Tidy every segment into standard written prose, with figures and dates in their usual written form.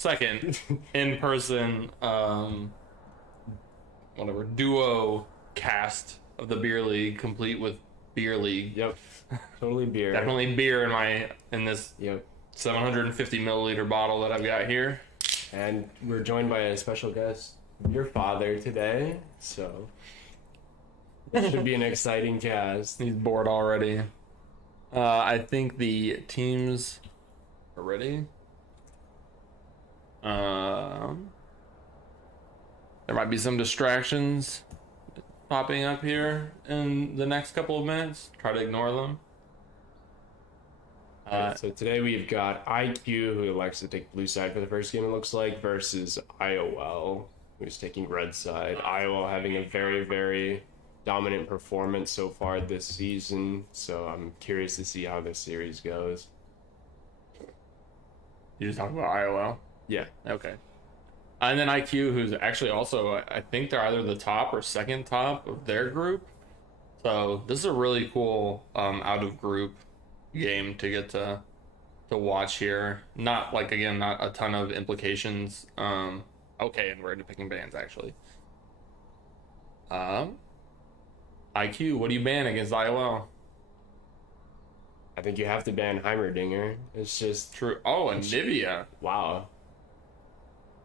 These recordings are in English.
second in-person, whatever, duo cast of the Beer League, complete with Beer League. Yep. Totally beer. Definitely beer in this Yep. 750 milliliter bottle that I've got here. And we're joined by a special guest, your father, today. So it should be an exciting cast. He's bored already. I think the teams are ready. There might be some distractions popping up here in the next couple of minutes. Try to ignore them. So today we've got IQ, who elects to take blue side for the first game, it looks like, versus IOL, who's taking red side. IOL having a very, very dominant performance so far this season, so I'm curious to see how this series goes. You just talk about IOL? Yeah. Okay. And then IQ, who's actually also, I think they're either the top or second top of their group. So this is a really cool out of group game to get to watch here. Not like, again, not a ton of implications. Okay, and we're into picking bands actually. IQ, what do you ban against IOL? I think you have to ban Heimerdinger. It's just True. Oh, and Nivea. wow.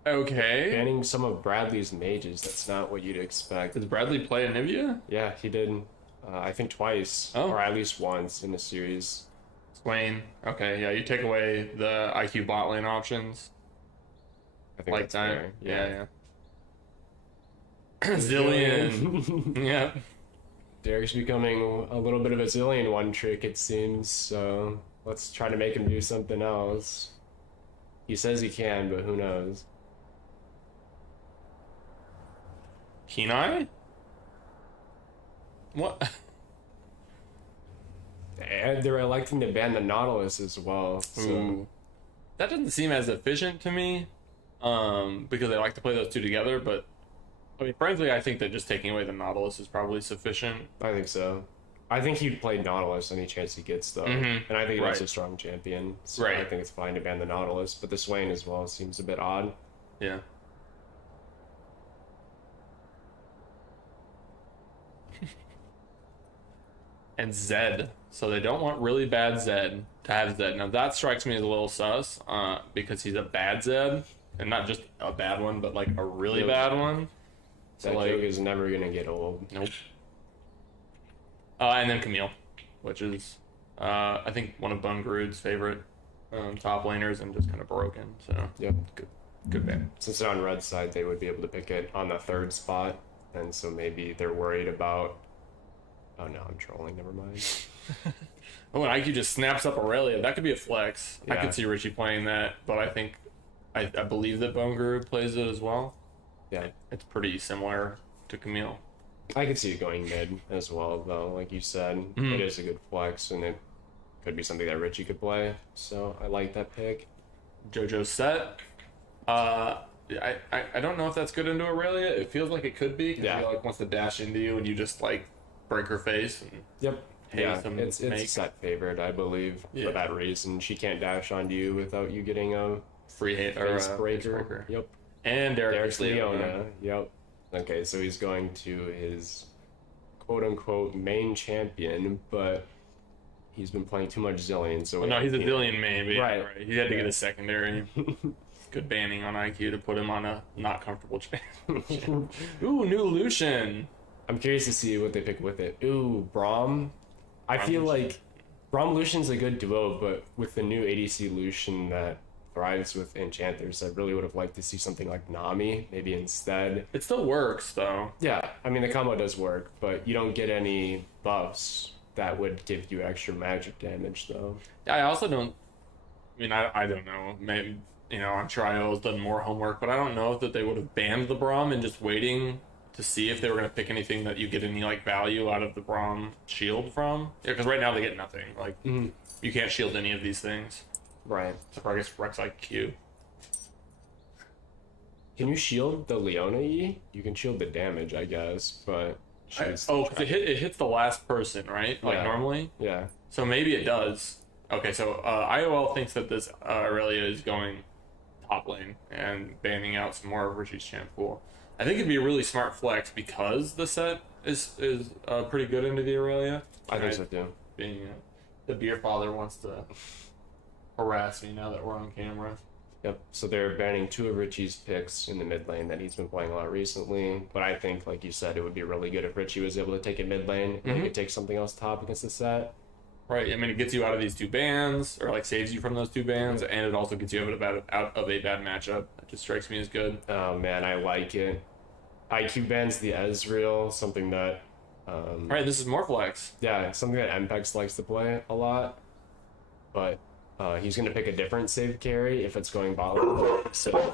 Okay. Banning some of Bradley's mages, that's not what you'd expect. Does Bradley play a Nivea? Yeah, he did. I think twice, Oh. or at least once in the series. Swain. Okay, yeah, you take away the IQ bot lane options. I think Like that's that. fair. Yeah. Zillion. Yeah. Derek's becoming a little bit of a Zillion one trick, it seems, so let's try to make him do something else. He says he can, but who knows? Kenai? What? And they're electing to ban the Nautilus as well, so Ooh. That doesn't seem as efficient to me, because they like to play those two together, but I mean, frankly, I think that just taking away the Nautilus is probably sufficient. I think so. I think he'd play Nautilus any chance he gets, though. Mhm. And I think Right. that's a strong champion, so Right. I think it's fine to ban the Nautilus, but the Swain as well seems a bit odd. Yeah. And Zed. So they don't want really bad Zed to have Zed. Now that strikes me as a little sus, because he's a bad Zed, and not just a bad one, but like a really Yep. bad one. So That like, joke is never gonna get old. nope. And then Camille, which is, I think one of Bungrud's favorite top laners, and just kind of broken. So Yep. good ban. Since they're on red side, they would be able to pick it on the third spot, and so maybe they're worried about. Oh no, I'm trolling. Never mind. Oh, and IQ just snaps up Aurelia. That could be a flex. I Yeah. could see Richie playing that, but I think I believe that Bungrud plays it as well. Yeah, It's pretty similar to Camille. I could see it going mid as well, though. Like you said, Mhm. it is a good flex, and it could be something that Richie could play. So I like that pick. JoJo's set. I don't know if that's good into Aurelia. It feels like it could be, because Yeah. he like wants to dash into you and you just like break her face. And Yep. Hey, Yeah, some it's make. a set favorite, I believe, Yeah. for that reason. She can't dash onto you without you getting a free hit or face breaker. breaker. Yep. And Derek Derek's Leona. Leona. Yep. Okay, so he's going to his quote-unquote main champion, but he's been playing too much Zillion, so Well, no, he's a Dillion main, but Right. he had to Yeah. get a secondary. Good banning on IQ to put him on a not comfortable champion. Ooh, new Lucian. I'm curious to see what they pick with it. Ooh, Braum. I Braum feel Lucian. like Braum Lucian's a good duo, but with the new ADC Lucian that thrives with Enchanters, I really would have liked to see something like Nami, maybe instead. It still works though. Yeah, I mean, the combo does work, but you don't get any buffs that would give you extra magic damage, though. I also don't. I mean, I don't know. Maybe, you know, I'm sure IO's done more homework, but I don't know that they would have banned the Braum and just waiting to see if they were going to pick anything that you get any like value out of the Braum shield from. Yeah, because right now they get nothing. Like you can't shield any of these things. Right. So I guess Rex IQ. Can you shield the Leona E? You can shield the damage, I guess, but she's Because it hits the last person, right? Like Yeah. normally. yeah. So maybe it does. Okay, so IOL thinks that this Aurelia is going top lane and banning out some more of Richie's champ pool. I think it'd be a really smart flex because the set is pretty good into the Aurelia. I think so too. Being the beer father wants to harass me now that we're on camera. Yep. So they're banning 2 of Richie's picks in the mid lane that he's been playing a lot recently. But I think, like you said, it would be really good if Richie was able to take it mid lane and he could take something else top against the set. Right. I mean, it gets you out of these 2 bans, or like saves you from those 2 bans, and it also gets you out of a bad matchup. That just strikes me as good. Oh man, I like it. IQ bans the Ezreal, something that. Right. This is more flex. Yeah, something that Mpex likes to play a lot. But he's going to pick a different save carry if it's going bottom. So.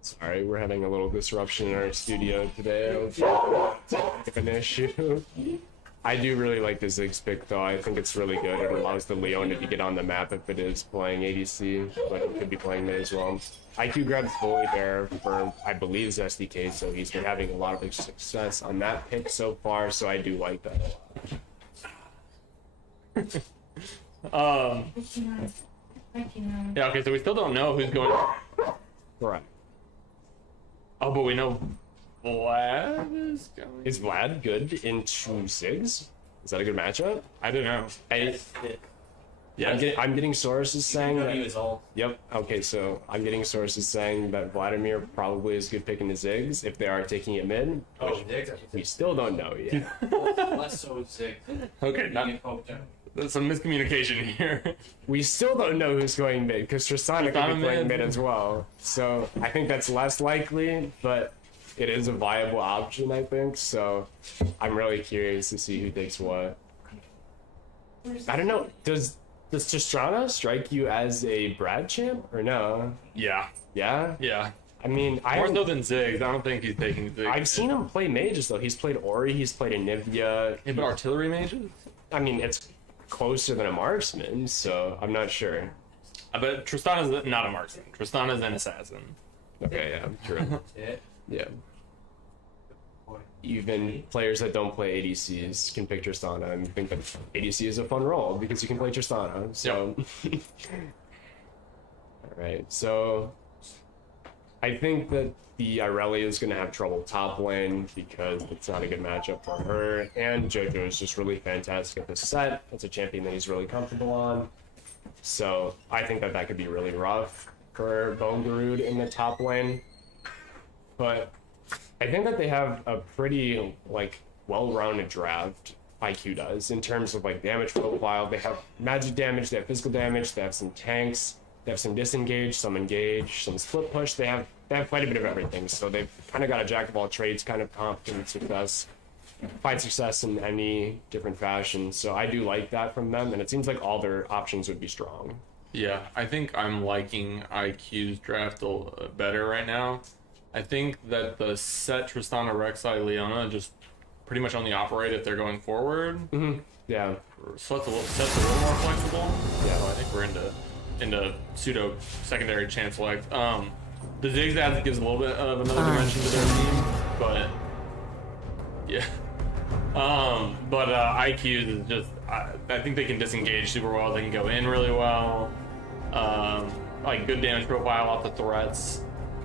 Sorry, we're having a little disruption in our studio today. If an issue. I do really like the Ziggs pick though. I think it's really good. It allows the Leona to get on the map if it is playing ADC, but it could be playing mid as well. IQ grabs Bully Bear for, I believe, SDK, so he's been having a lot of success on that pick so far, so I do like that. Yeah, okay, so we still don't know who's going. Right. Oh, but we know Vlad is going. Is Vlad good into Ziggs? Is that a good matchup? I don't know. Yeah, I'm getting sources saying that. He was all. Yep. Okay, so I'm getting sources saying that Vladimir probably is good picking the Ziggs if they are taking it mid. Oh, Which Ziggs. we still don't know yet. Less so Ziggs. Okay, there's some miscommunication here. We still don't know who's going mid because Tristana could be playing mid as well. So I think that's less likely, but it is a viable option, I think. So I'm really curious to see who takes what. I don't know. Does Tristana strike you as a Brad champ or no? Yeah. Yeah? Yeah. I mean, More so than Ziggs. I don't think he's taking Ziggs. I've seen him play mages though. He's played Ori, he's played Anivia. Yeah, but artillery mages? I mean, it's closer than a marksman, so I'm not sure. But Tristana's not a marksman. Tristana's an assassin. Okay, yeah, true. Yeah. Even players that don't play ADCs can pick Tristana and think that ADC is a fun role because you can play Tristana. So, alright, so I think that the Irelia is going to have trouble top lane because it's not a good matchup for her. And JoJo is just really fantastic at this set. It's a champion that he's really comfortable on. So I think that could be really rough for Bone Garud in the top lane. But I think that they have a pretty like well-rounded draft. IQ does in terms of like damage profile. They have magic damage, they have physical damage, they have some tanks, they have some disengage, some engage, some split push. They have quite a bit of everything. So they've kind of got a jack of all trades kind of comp and success, find success in any different fashion. So I do like that from them, and it seems like all their options would be strong. Yeah, I think I'm liking IQ's draft a little better right now. I think that the set Tristana, Rek'Sai, Leona just pretty much only operate if they're going forward. Mm-hmm. Yeah. So set's a little more flexible. Yeah. So I think we're into pseudo secondary chance select. The Ziggs gives a little bit of another dimension to their team, but yeah. But IQ is just I think they can disengage super well. They can go in really well. Like good damage profile off the threats.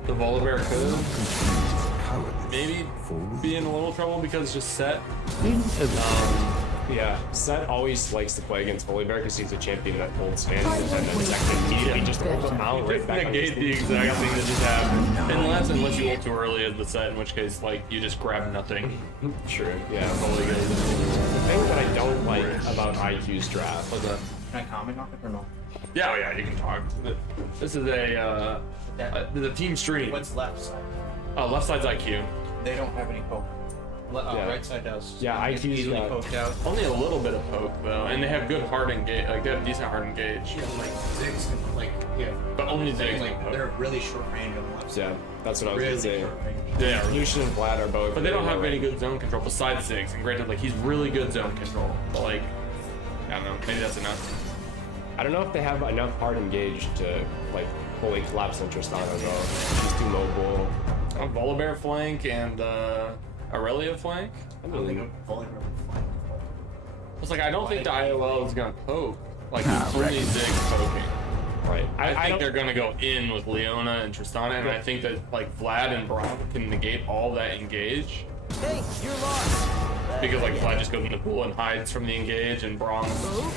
The Volibear could maybe be in a little trouble because it's just set. Yeah, Set always likes to play against Volibear because he's a champion that holds stands and then second immediately just holds him out right back on his negate the exact thing that just happened. Unless you ult too early as the set, in which case like you just grab nothing. True, yeah. Totally good. The thing that I don't like about IQ's draft. What's that? Can I comment on it or no? Yeah, oh yeah, you can talk. This is a team stream. What's left side? Left side's IQ. They don't have any poke. Yeah. Right side does. Yeah, IQ's easily got- poked out. Only a little bit of poke though, and they have good hard engage. Like they have decent hard engage, Yeah, like Ziggs and like but only Ziggs. like Poke. they're really short range on the left side. Yeah, that's what I was Really gonna say. short range. Yeah, Lucian and Vlad are both. but they don't really have low any range. good zone control besides Ziggs. And granted, like he's really good zone control, but like I don't know, maybe that's enough. I don't know if they have enough hard engage to like fully collapse on Tristana though. She's too mobile. Volibear flank and Aurelia flank. I I don't think mean, I'm fully really flank. It's like, I don't think the IOL is gonna poke. Like, Right. only Zig's poking. Right. I think they're gonna go in with Leona and Tristana, and I think that like Vlad and Braum can negate all that engage. Hey, you're lost. Because like Vlad just goes in the pool and hides from the engage, and Braum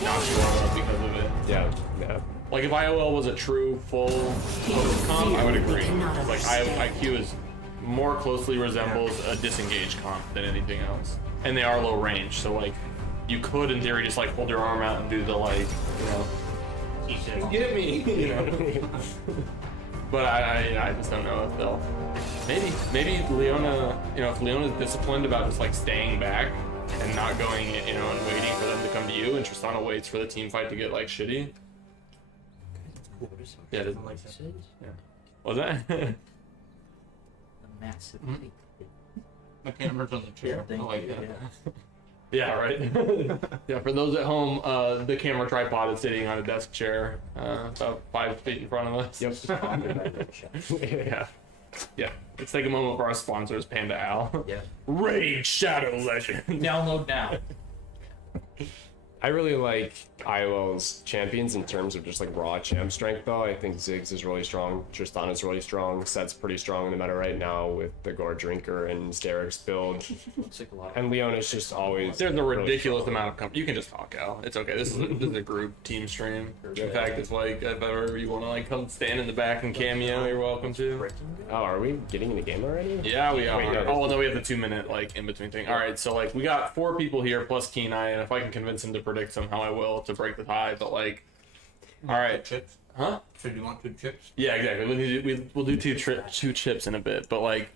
knocks you all up because of it. Yeah. Like if IOL was a true full poke comp, I would agree. Like IQ is more closely resembles a disengage comp than anything else, and they are low range, so like you could in theory just like hold your arm out and do the like, you know, get me, you know. But I just don't know if they'll. Maybe Leona, you know, if Leona's disciplined about just like staying back and not going, you know, and waiting for them to come to you, and Tristana waits for the team fight to get like shitty. Yeah, it is. like that. Was that? The massive The camera's on the chair. thing. I like that. Yeah, right. Yeah, for those at home, the camera tripod is sitting on a desk chair, about 5 feet in front of us. Yeah. Yeah. Let's take a moment for our sponsors, Panda Al. Yeah. Raid Shadow Legend. Download now. I really like IOL's champions in terms of just like raw champ strength though. I think Ziggs is really strong, Tristana's really strong, Set's pretty strong in the meta right now with the Gore Drinker and Sterek's build. Looks like a lot. And Leona's just always There's a really ridiculous strong. amount of company. You can just talk, Al. It's okay. This is a group team stream. In fact, it's like if ever you want to like come stand in the back and cameo, you're welcome to. Oh, are we getting in the game already? Yeah, we are. Wait, no, Oh, no, we have the 2-minute like in between thing. All right, so like we got 4 people here plus Kenai, and if I can convince him to predict somehow, I will to break the tie. But like, all right, Chips. huh? So do you want 2 chips? Yeah, exactly. We'll do 2 chips in a bit, but like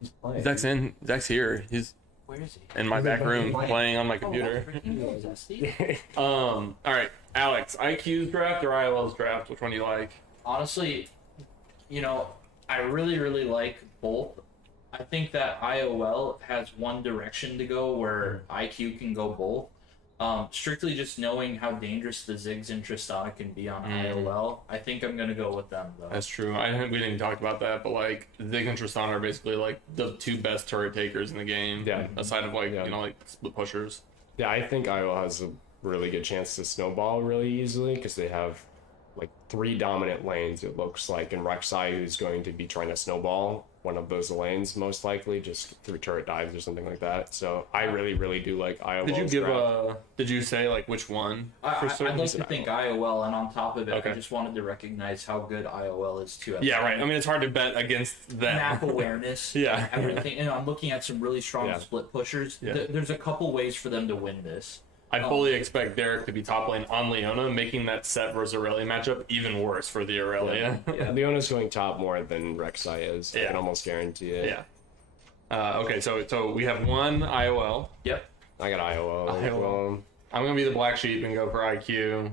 He's playing. Zach's here. He's Where is he? in my back room playing on my Oh, computer. is that Steve? All right, Alex, IQ's draft or IOL's draft? Which one do you like? Honestly, you know, I really, really like both. I think that IOL has one direction to go where IQ can go both. Strictly just knowing how dangerous the Ziggs and Tristana can be on IOL, I think I'm going to go with them, though. That's true. I think we didn't talk about that, but like Zig and Tristana are basically like the 2 best turret takers in the game. Yeah. Aside of like, Yeah. you know, like split pushers. Yeah, I think IOL has a really good chance to snowball really easily because they have like 3 dominant lanes, it looks like, and Rek'Sai who's going to be trying to snowball one of those lanes most likely just through turret dives or something like that. So I really, really do like IOL. Did you say like which one? I'd like to said think IOL, and on top of it, Okay. I just wanted to recognize how good IOL is too. Yeah, right. I mean, it's hard to bet against them. Map awareness, Yeah. everything. And I'm looking at some really strong Yeah. split pushers. Yeah. There's a couple ways for them to win this. I fully expect Derek to be top lane on Leona, making that Set versus Aurelia matchup even worse for the Aurelia. Yeah, Leona's going top more than Rek'Sai is. I Yeah. can almost guarantee it. Yeah. Okay, so we have one IOL. Yep. I got IOL. IOL. I'm gonna be the black sheep and go for IQ.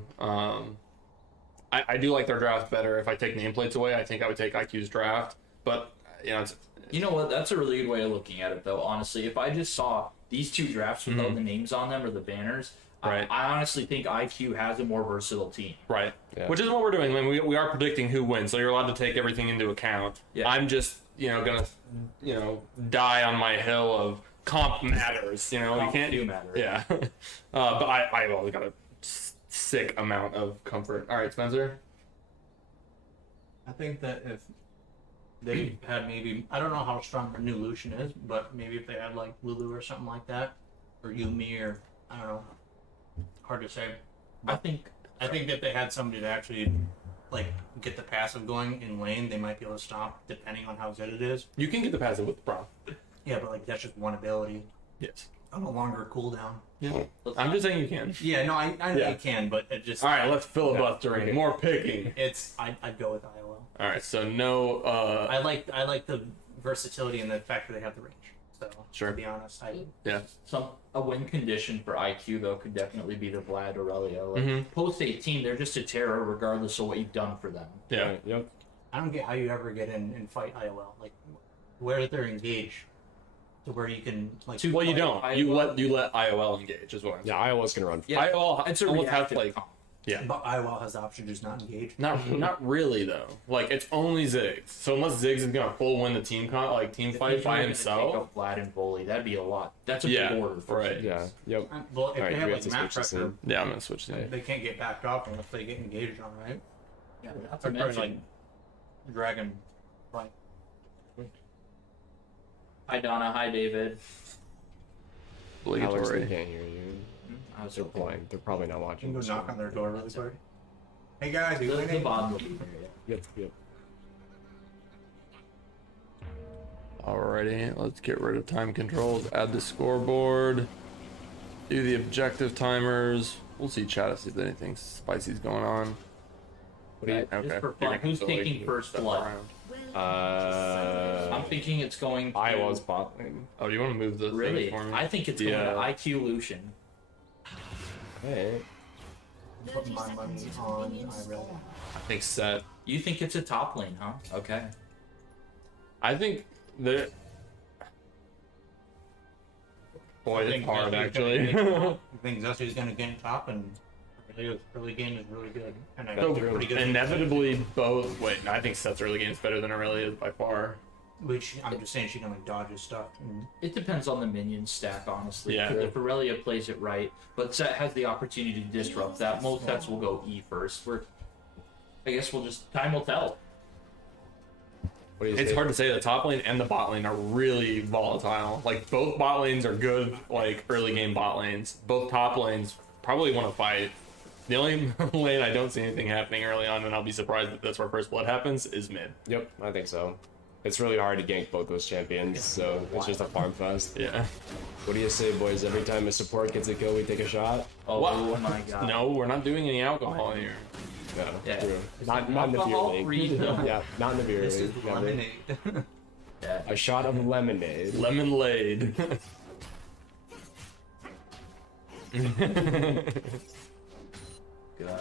I do like their draft better. If I take nameplates away, I think I would take IQ's draft. But you know, it's, You know what? That's a really good way of looking at it, though. Honestly, if I just saw these 2 drafts without the names on them or the banners, Right. I honestly think IQ has a more versatile team. right. Yeah. Which is what we're doing. I mean, we are predicting who wins, so you're allowed to take everything into account. Yeah. I'm just gonna die on my hill of comp matters. You know, Comp you can't do matter. Yeah. But I always got a sick amount of comfort. All right, Spencer. I think that if they had maybe, I don't know how strong the new Lucian is, but maybe if they had like Lulu or something like that, or Yumi, or I don't know, hard to say. I think I think that if they had somebody to actually like get the passive going in lane, they might be able to stop depending on how good it is. You can get the passive with the prom. Yeah, but like that's just one ability Yes. on a longer cooldown. I'm just saying you can. Yeah, no, I Yeah. it can, but it just All right, let's filibustering. Yeah. More picking. it's I'd go with IOL. All right, so no. I like the versatility and the fact that they have the range. So Sure. to be honest, Yeah. a win condition for IQ, though, could definitely be the Vlad Aurelia. Like, post 18, they're just a terror regardless of what you've done for them. Yeah. Right, yep. I don't get how you ever get in and fight IOL. Like where they're engaged to where you can like. To- Well, you Like, don't. You let IOL engage as well. Yeah, IOL's gonna run. Yeah, IOL it's a almost has reactive like comp. Yeah. But IOL has the option to just not engage. Not really though. Like it's only Ziggs. So unless Ziggs is gonna full win the team If fight you by were gonna himself. take out Vlad and Bully, that'd be a lot. That's a Yeah, big order. For right. Yeah. Yep. Well, if Alright, they have we like have to map switch this pressure, in. Yeah, I'm gonna switch to they can't get backed off unless they get engaged on, right? Yeah, not to Or mention, like dragon, like hi Donna, hi David. Alex, they obligatory. can't hear you. I was They're blind. They're probably not you watching. can go this knock one. on their door really quick. Hey guys, you The winning? bottom will be there, yeah. Yep. Alrighty, let's get rid of time controls, add the scoreboard, do the objective timers. We'll see chat if there's anything spicy's going on. What do you? Just for You're fun, gonna who's have to, like, taking first step blood? around. I'm thinking it's going to... Iowa's bot lane. Oh, do you want to move the thing Really? for me? I think it's going to Yeah. IQ Lucian. Hey. Put my money on IOL. I think set. You think it's a top lane, huh? Okay. I think that. Boy, I it's think hard Zessy's actually. gonna get top. I think Zessy's gonna gain top, and early game is really good. And I So think they're pretty good. inevitably both. Wait, no, I think Seth's early game is better than Aurelia by far. Which I'm just saying she can like dodge his stuff. And It depends on the minion stack, honestly. Yeah. 'Cause if Aurelia plays it right, but Set has the opportunity to disrupt that. Most sets will go E first. I guess we'll just... Time will tell. What do you It's say? hard to say. The top lane and the bot lane are really volatile. Like both bot lanes are good, like early game bot lanes. Both top lanes probably want to fight. The only lane I don't see anything happening early on, and I'll be surprised if that's where first blood happens, is mid. Yep, I think so. It's really hard to gank both those champions, so it's just a farm fest. Yeah. What do you say, boys? Every time a support gets a kill, we take a shot? Oh What? my god. No, we're not doing any alcohol here. No, Yeah. true. It's Not an in the beer alcohol league. free zone. Yeah, not in the beer this league. is never. lemonade. Yeah. A shot of lemonade. Lemon laid. Gosh.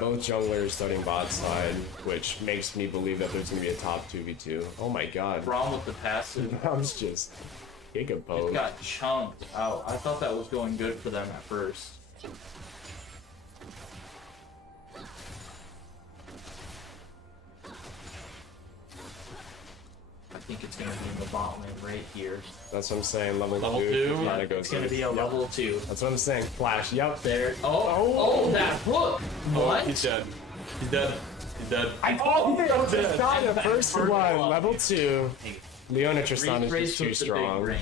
Both junglers starting bot side, which makes me believe that there's gonna be a top 2v2. Oh my god. Wrong with the passive. That was just It gigapose. got chunked out. I thought that was going good for them at first. I think it's gonna be in the bot lane right here. That's what I'm saying. Level Level 2. two? Gotta Yeah, go it's gonna to. be a Yep. level 2. That's what I'm saying. Flash. Yep. There. Oh, that hook! What? He's dead. He's dead. He's dead. Got the first one. one. Level 2. Leona Tristan is Rephrase just too with the big strong. brain.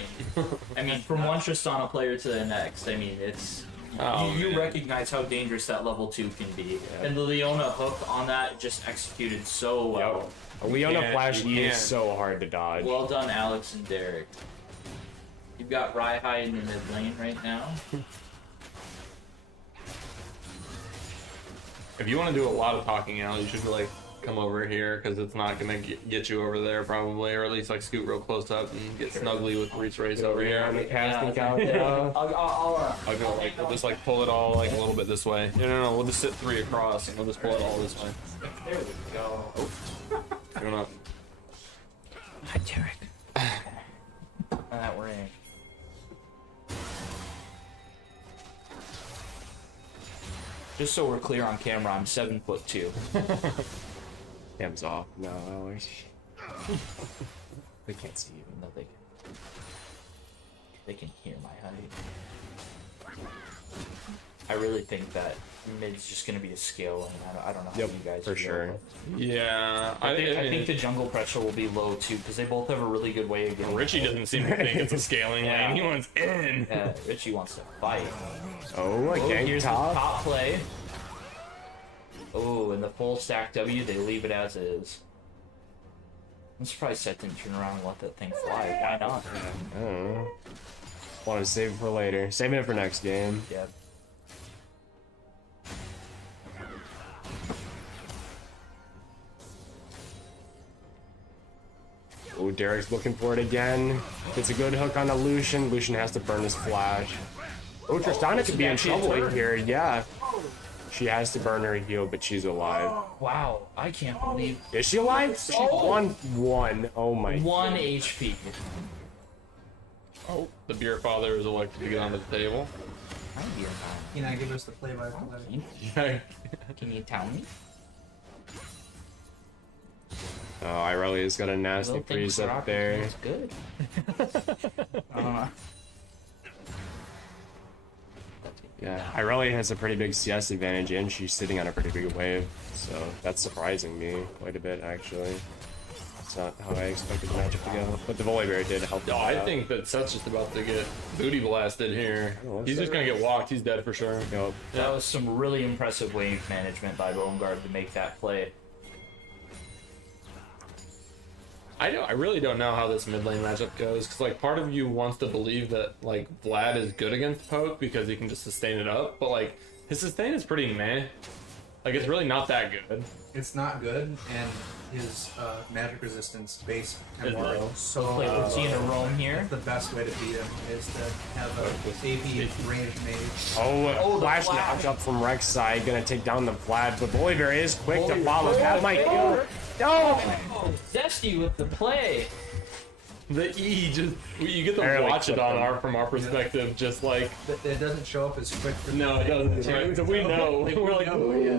I mean, from one Tristana player to the next, I mean, it's... Oh, you man. recognize how dangerous that level 2 can be. And the Leona hook on that just executed so well. A Leona can't- Flash you E is can't. so hard to dodge. Well done, Alex and Derek. You've got Rhyhide in the mid lane right now. If you want to do a lot of talking out, you should like come over here because it's not gonna get you over there probably, or at least like scoot real close up and get snugly with Reese Race over on the here. casting Yeah. couch. Yeah. I'll go like we'll just like pull it all like a little bit this way. No, we'll just sit 3 across and we'll just pull it all this way. There we go. Going up. Hi, Derek. That we're in. Just so we're clear on camera, I'm 7'2". Cam's off. No, Alex. They can't see you, no, they can hear my height. I really think that mid's just gonna be a scale, and I don't know how Yep, you guys for feel, sure. but Yeah, I think the jungle pressure will be low too, because they both have a really good way of getting. Richie doesn't seem to think it's a scaling Yeah. lane. He wants in. Yeah, Richie wants to fight. Oh, a Oh, gank here's top. the top play. Oh, and the full stack W, they leave it as is. I'm surprised Seth didn't turn around and let that thing fly. Why not? I don't know. Want to save it for later. Saving it for next game. Yeah. Oh, Derek's looking for it again. It's a good hook on a Lucian. Lucian has to burn his flash. Oh, Tristana could be in actually a trouble turn. here. Yeah. She has to burn her heal, but she's alive. Wow, I can't believe Is she alive? She's won one. Oh my. 1 HP. Oh, the beer father is elected to get onto the table. My dear man. Can I give us the play-by-play? Can you tell me? Oh, Irelia's got a nasty Little thing freeze up Rocket there. feels good. Yeah, Irelia has a pretty big CS advantage, and she's sitting on a pretty big wave, so that's surprising me quite a bit, actually. That's not how I expected the matchup to go, but the Volibear did help. No, I think that Seth's just about to get booty blasted here. Oh, He's just gonna get walked. He's dead for sure. Yup. That was some really impressive wave management by Guard to make that play. I really don't know how this mid lane matchup goes, because like part of you wants to believe that like Vlad is good against poke because he can just sustain it up, but like his sustain is pretty meh. Like it's really not that good. It's not good, and his magic resistance base Is low. so Play with seeing a roam here. that's the best way to beat him is to have a AP ranged mage. Oh, the flash flash. knock up from Rex side, gonna take down the Vlad, but Volibear is quick to Volibear. follow. That might kill. No! Oh, Zesty with the play. The E just you get to Barely watch it clipped on him. from our perspective, just like But it doesn't show up as quick. For no, it doesn't. Right? So we know. We're like, oh yeah.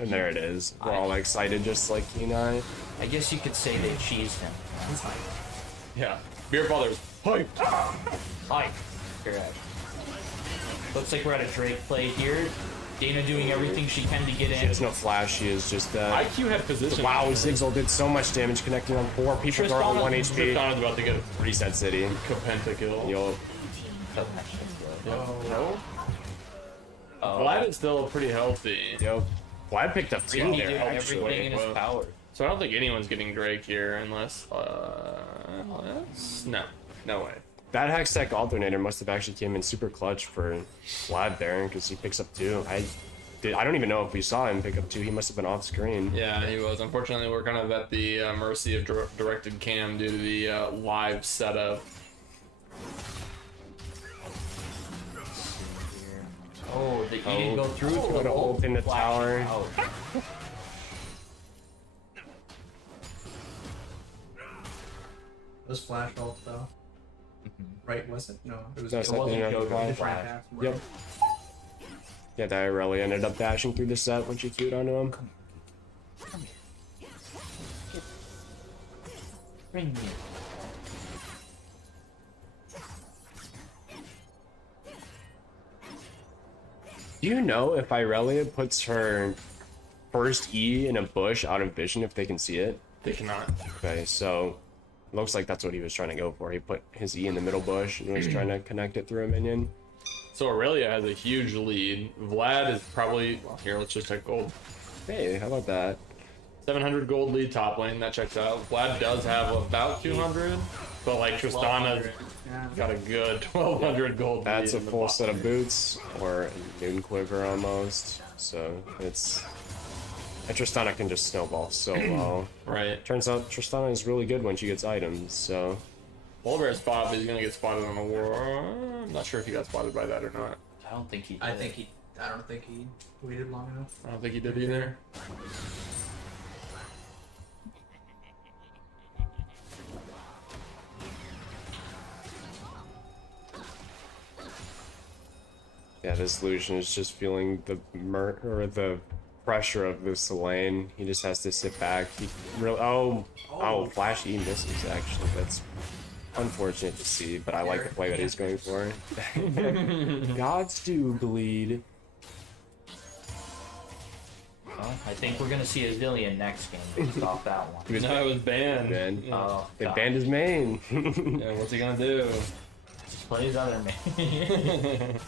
And there it is. We're all excited, just like Kenai. I guess you could say they cheesed him. Yeah. Beer Father's hype. Hi. Correct. Looks like we're at a Drake play here. Dana doing everything she can to get She in. has no flash, she is just IQ had position. wow, Zigzal did so much damage connecting on 4 people who are on 1 HP. Tristan is about to get a Reset City. pentakill. Yo, No. Vlad is still pretty healthy. yo. Vlad picked up 2 He there, did actually. everything in his Well, power. So I don't think anyone's getting Drake here unless no way. That Hextech alternator must have actually came in super clutch for Vlad there, because he picks up 2. I don't even know if we saw him pick up 2. He must have been off screen. Yeah, he was. Unfortunately, we're kind of at the mercy of directed cam due to the live setup. Oh, the E didn't go through to Put the a ult in the tower. It was flash ult though. Right? Was it? No, it was. No, it second wasn't round Joker. flash. Additional cast, right? Yep. Yeah, that Irelia ended up dashing through the set when she queued onto him. Bring me. Do you know if Irelia puts her first E in a bush out of vision if they can see it? They cannot. Okay, so looks like that's what he was trying to go for. He put his E in the middle bush and was trying to connect it through a minion. So Aurelia has a huge lead. Vlad is probably well, here. Let's just check gold. Hey, how about that? 700 gold lead top lane. That checks out. Vlad does have about 200, but like Tristana's Yeah. got a good 1200 gold. That's a lead in the full bot set of lane. boots, or a noon quiver almost. So it's... And Tristana can just snowball so well. Right. Turns out Tristana is really good when she gets items, so... Volibear's spot, but he's gonna get spotted on the war. I'm not sure if he got spotted by that or not. I don't think he did. I don't think he waited long enough. I don't think he did either. Yeah, this Lucian is just feeling the the pressure of this lane. He just has to sit back. He really Flash E misses actually. That's unfortunate to see, but I like the play that he's going for. Gods do bleed. Well, I think we're gonna see a zillion next game based off that one. No, it was banned. Man, Oh, they God. banned his main. Yeah, what's he gonna do? Play his other man.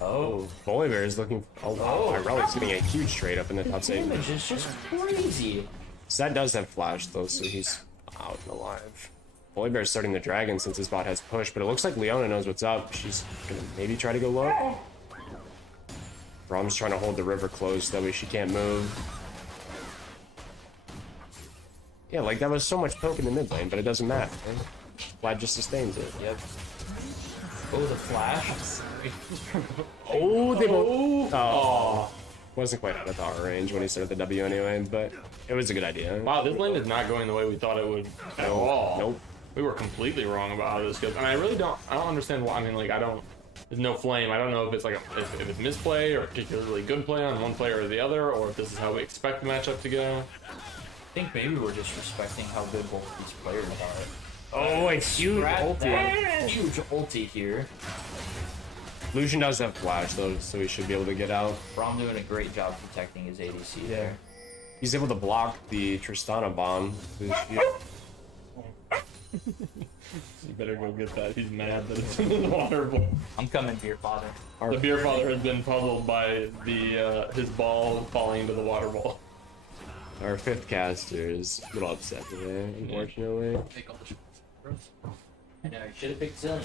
Oh, Volibear is looking. Oh, wow. Irelia's getting a huge trade up in the top side. Damage is just crazy. Zed does have flash though, so he's out and alive. Volibear's starting the dragon since his bot has push, but it looks like Leona knows what's up. She's gonna maybe try to go low. Brom's trying to hold the river closed, that way she can't move. Yeah, like that was so much poke in the mid lane, but it doesn't matter. Vlad just sustains it. Yep. Oh, the flash. Oh, they both. Oh. Wasn't quite out of tower range when he started the W anyway, but it was a good idea. Wow, this lane is not going the way we thought it would at all. Nope. we were completely wrong about how this goes. And I really don't understand why. I mean, like, there's no flame. I don't know if it's like if it's misplay or particularly good play on one player or the other, or if this is how we expect the matchup to go. I think maybe we're just respecting how good both of these players are. Oh, a huge Scratch ulti. that huge ulti here. Lucian does have flash though, so he should be able to get out. Braum doing a great job protecting his ADC there. He's able to block the Tristana bomb. You better go get that. He's mad that it's in the water bowl. I'm coming, Beer Father. The beer father has been puzzled by the his ball falling into the water bowl. Our fifth caster is a little upset today, unfortunately. I know, you should have picked Zillion.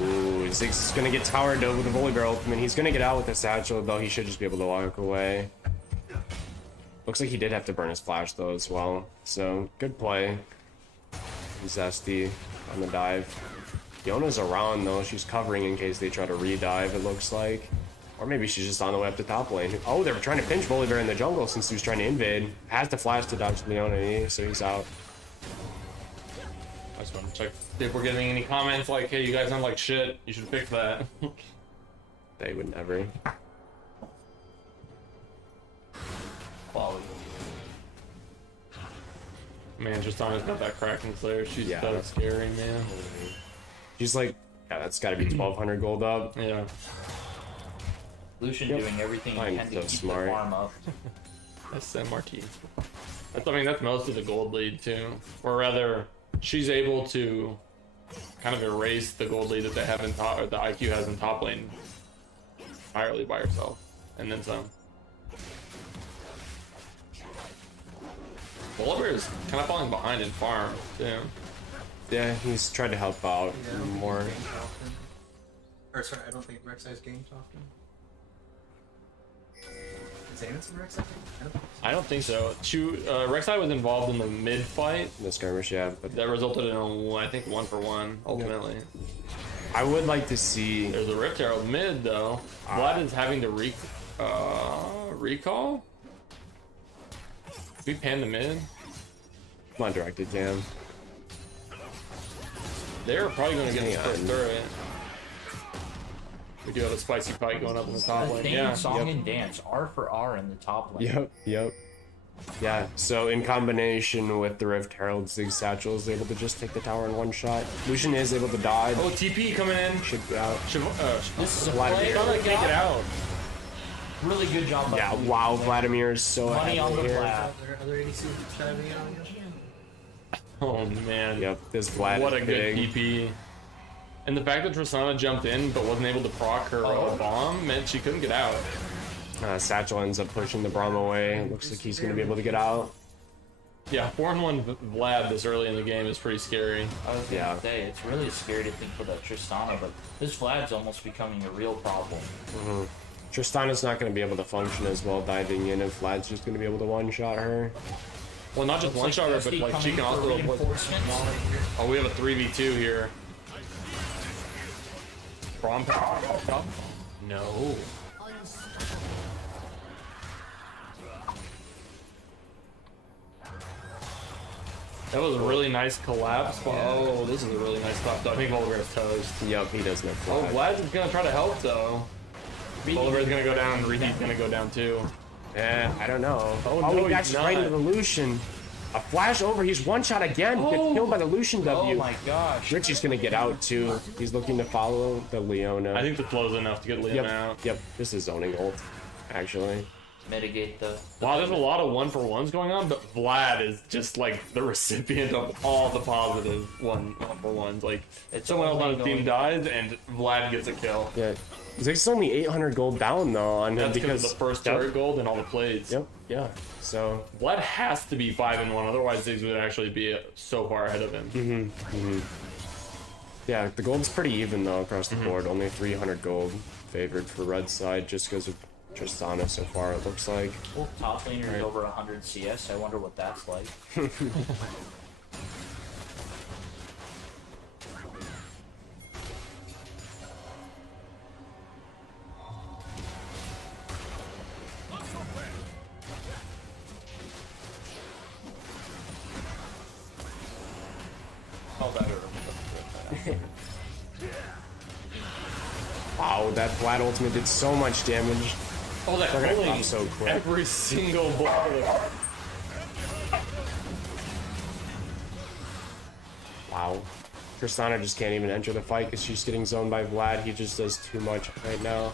Ooh, Ziggs is gonna get towered over the Volibear ultimate. He's gonna get out with the satchel, though he should just be able to walk away. Looks like he did have to burn his flash though as well. So good play. Zesty on the dive. Fiona's around though. She's covering in case they try to re-dive, it looks like. Or maybe she's just on the way up to top lane. Oh, they were trying to pinch Volibear in the jungle since he was trying to invade. Has the flash to dodge Leona, so he's out. I just want to check if we're getting any comments like, hey, you guys sound like shit. You should fix that. They would never. Quality. Man, Tristana's got that Kraken Slayer. She's so scary, man. She's like, yeah, that's gotta be 1200 gold up. Yeah. Lucian doing everything he I'm can so to keep smart. the farm up. That's San Martin. I mean, that's most of the gold lead, too. Or rather, she's able to kind of erase the gold lead that they have in top, or the IQ has in top lane entirely by herself. And then some. Volibear is kind of falling behind in farm, too. Yeah, he's tried to help out more. Or sorry, I don't think Rek'Sai's games often. Is Amos in Rek'Sai? I don't think so. Rek'Sai was involved in the mid fight. The skirmish, yeah, but That resulted in I think 1-for-1 ultimately. I would like to see. There's a Rift Herald mid though. Vlad is having to recall. We pan the mid. Come on, directed jam. They're probably going to get Hang the first on. turret. We do have a spicy fight going up in the top lane. Theme, Yeah. song, and dance. R for R in the top lane. Yep. Yeah, so in combination with the Rift Herald, Ziggs Satchel is able to just take the tower in one shot. Lucian is able to dodge. Oh, TP coming in. Should be out. This is a Vladimir. play. Can't get out. Really good job by Yeah, Lucian. wow, Vladimir is so Money ahead on the here. Vlad. Are there other ADCs chiming in on you? Oh man. Yep, this Vlad What is a big. good TP. And the fact that Tristana jumped in but wasn't able to proc her bomb meant she couldn't get out. Satchel ends up pushing the Braum away. Looks like he's going to be able to get out. Yeah, 4-1 Vlad this early in the game is pretty scary. I was gonna say, it's really scary to think for that Tristana, but this Vlad's almost becoming a real problem. Tristana's not going to be able to function as well diving in if Vlad's just going to be able to one-shot her. Well, not just one shot her, but Dusty like she coming can for also. reinforcements. Oh, we have a 3v2 here. Braum. No. That was a really nice collapse. Oh, this is a really nice top. I think Volibear's toast. Yep, he does no Oh, Vlad. Vlad's gonna try to help though. Volibear's gonna go down, and Rihi's gonna go down too. Yeah, I don't know. Oh, Oh, no, he got he's right not. into the Lucian. A flash over, he's one-shot again. Gets killed by the Lucian Oh W. my gosh. Richie's going to get out too. He's looking to follow the Leona. I think the flow's enough to get Liam out. Yep, this is zoning ult, actually. Mitigate the. Wow, there's a lot of 1-for-1s going on, but Vlad is just like the recipient of all the positive 1-for-1s. Like, It's someone else on only his team going- dies and Vlad gets a kill. Yeah. Ziggs only 800 gold down though on him That's because because of the first Yep. turret gold and all the plates. Yep, yeah. So, Vlad has to be 5-1, otherwise Ziggs would actually be so far ahead of him. yeah, the gold's pretty even though across the board. Only 300 gold favored for red side just because of Tristana so far, it looks like. Well, top laner Right. is over 100 CS. I wonder what that's like. Oh, better. Wow, that Vlad ultimate did so much damage. Oh, that They're gonna bully. come so quick. Every single bully. Wow. Tristana just can't even enter the fight because she's getting zoned by Vlad. He just does too much right now.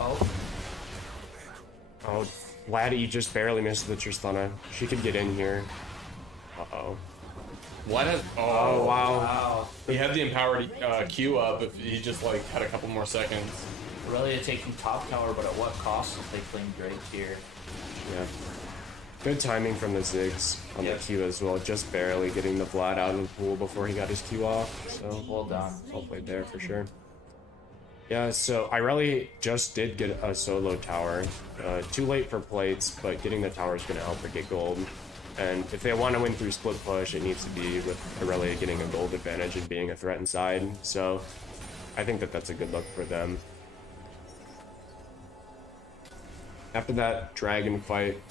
Oh, Oh, Vlad, he just barely missed the Tristana. She could get in here. Uh-oh. What has? Oh, wow. wow. He had the empowered Q up if he just like had a couple more seconds. Aurelia taking top tower, but at what cost if they claim Drake here? Yeah. Good timing from the Ziggs on Yep. the Q as well. Just barely getting the Vlad out of the pool before he got his Q off. So, Well done. well played there for sure. Yeah, so Irelia just did get a solo tower. Too late for plates, but getting the tower is going to help her get gold. And if they want to win through split push, it needs to be with Irelia getting a gold advantage and being a threat inside. So I think that that's a good look for them. After that dragon fight,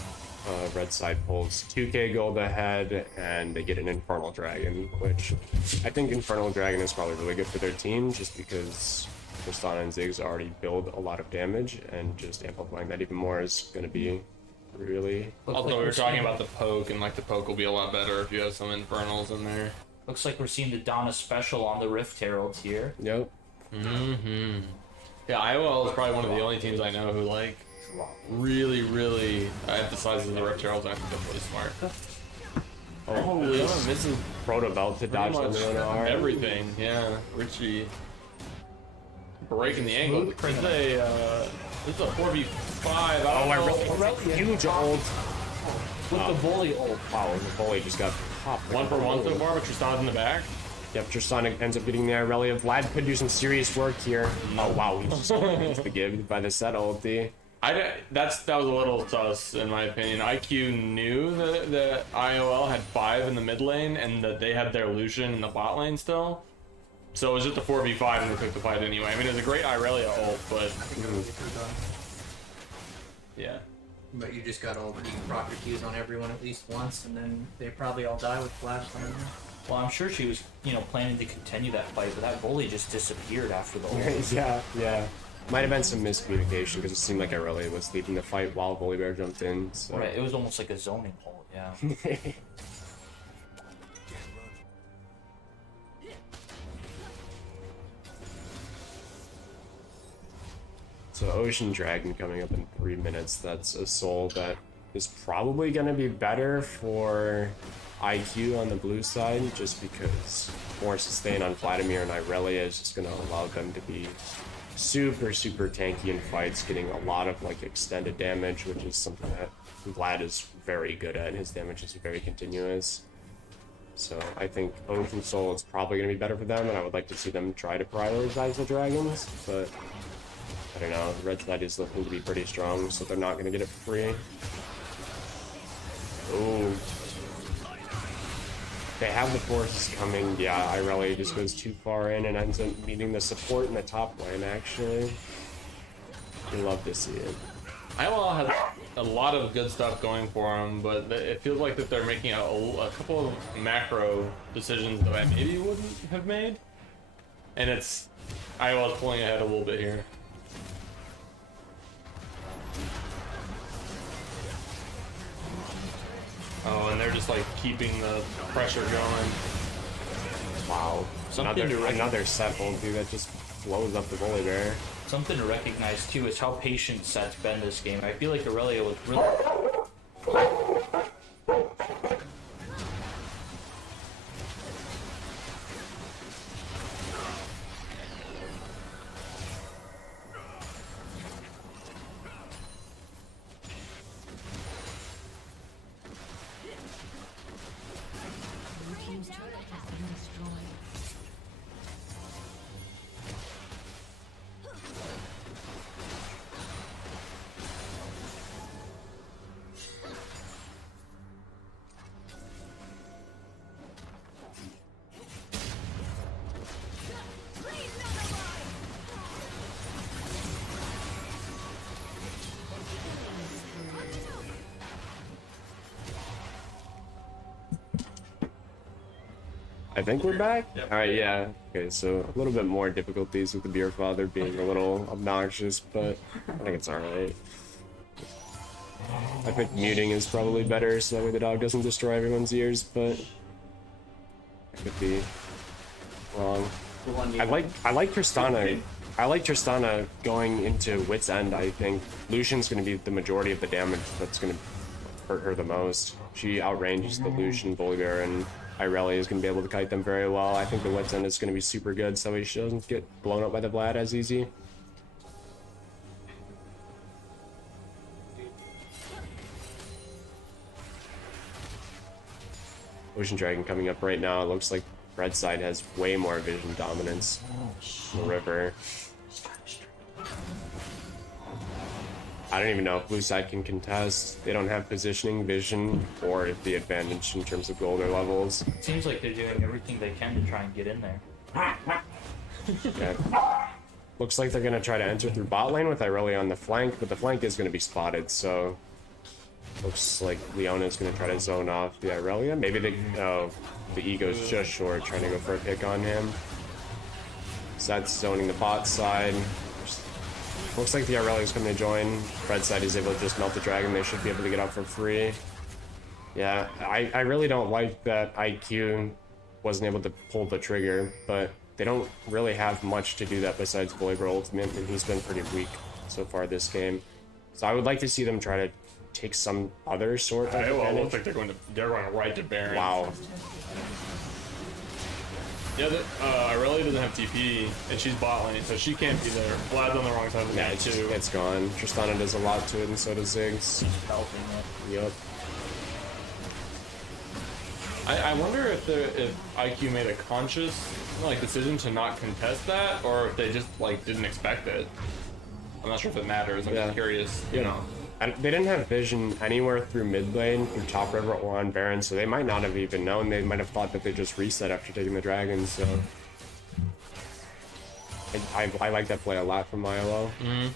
red side pulls 2k gold ahead, and they get an Infernal Dragon, which I think Infernal Dragon is probably really good for their team, just because Tristana and Ziggs already build a lot of damage, and just amplifying that even more is going to be really... Also, we were talking about the poke, and like the poke will be a lot better if you have some infernals in there. Looks like we're seeing the Donna special on the Rift Herald here. Yep. Mm-hmm. Yeah, IOL is probably one of the only teams I know who like really emphasizes the Rift Heralds, and I think that's really smart. Oh, this is Proto Belt to dodge Pretty the much Lunar. everything, yeah. Richie breaking the angle. This is a 4v5. Oh, Aurelia. huge ult. With the bully ult. Wow, the bully just got popped. 1 for 1 so far, but Tristana's in the back. Yep, Tristana ends up getting the Irelia. Vlad could do some serious work here. Oh wow, he just gets the give by the set ulti. That was a little sus in my opinion. IQ knew that IOL had 5 in the mid lane and that they had their Lucian in the bot lane still. So it was just a 4v5 and they took the fight anyway. I mean, it was a great Irelia ult, but yeah. But you just gotta do proper Qs on everyone at least once, and then they probably all die with flash on them. Well, I'm sure she was, planning to continue that fight, but that bully just disappeared after the ult. yeah. Might have been some miscommunication because it seemed like Irelia was leading the fight while Volibear jumped in. So. Right, it was almost like a zoning ult, yeah. So Ocean Dragon coming up in 3 minutes. That's a soul that is probably going to be better for IQ on the blue side, just because more sustain on Vladimir and Irelia is just going to allow them to be super tanky in fights, getting a lot of like extended damage, which is something that Vlad is very good at. His damage is very continuous. So I think Ocean Soul is probably going to be better for them, and I would like to see them try to prioritize the dragons, but I don't know. The red side is looking to be pretty strong, so they're not going to get it for free. Ooh. They have the forces coming. Yeah, Irelia just goes too far in and ends up meeting the support in the top lane, actually. You love to see it. IOL has a lot of good stuff going for them, but it feels like that they're making a couple of macro decisions that I maybe wouldn't have made. And it's IOL is pulling ahead a little bit here. Oh, and they're just like keeping the pressure going. Wow. Another set ulti that just blows up the Volibear. Something to recognize too is how patient Set's been this game. I feel like Aurelia was really... I think we're back? Yep. Alright, yeah. Okay, so a little bit more difficulties with the beer father being a little obnoxious, but I think it's alright. I think muting is probably better so that way the dog doesn't destroy everyone's ears, but I could be wrong. I like Tristana. I like Tristana going into Wit's End, I think. Lucian's gonna be the majority of the damage that's gonna hurt her the most. She outranges the Lucian, Volibear, and Irelia is gonna be able to kite them very well. I think the Wit's End is gonna be super good so she doesn't get blown up by the Vlad as easy. Ocean Dragon coming up right now. It looks like red side has way more vision dominance in the river. I don't even know if blue side can contest. They don't have positioning, vision, or the advantage in terms of golder levels. Seems like they're doing everything they can to try and get in there. Yeah. Looks like they're going to try to enter through bot lane with Irelia on the flank, but the flank is going to be spotted, so... Looks like Leona is going to try to zone off the Irelia. Maybe the ego's just short, trying to go for a pick on him. So that's zoning the bot side. Looks like the Irelia is going to join. Red side is able to just melt the dragon. They should be able to get out for free. Yeah, I really don't like that IQ wasn't able to pull the trigger, but they don't really have much to do that besides Volibear ultimate, and he's been pretty weak so far this game. So I would like to see them try to take some other sort of Well, it advantage. looks like they're going right to Baron. Wow. Yeah, Irelia doesn't have TP, and she's bot lane, so she can't be there. Vlad's on the wrong side of the Yeah, map too. it's gone. Tristana does a lot to it, and so does Ziggs. Helping it. Yup. I wonder if IQ made a conscious decision to not contest that, or if they just didn't expect it. I'm not sure if it matters. I'm Yeah. just curious. You know. And they didn't have vision anywhere through mid lane, through top river, or on Baron, so they might not have even known. They might have thought that they just reset after taking the dragon, so... I like that play a lot from IOL. Mm-hmm.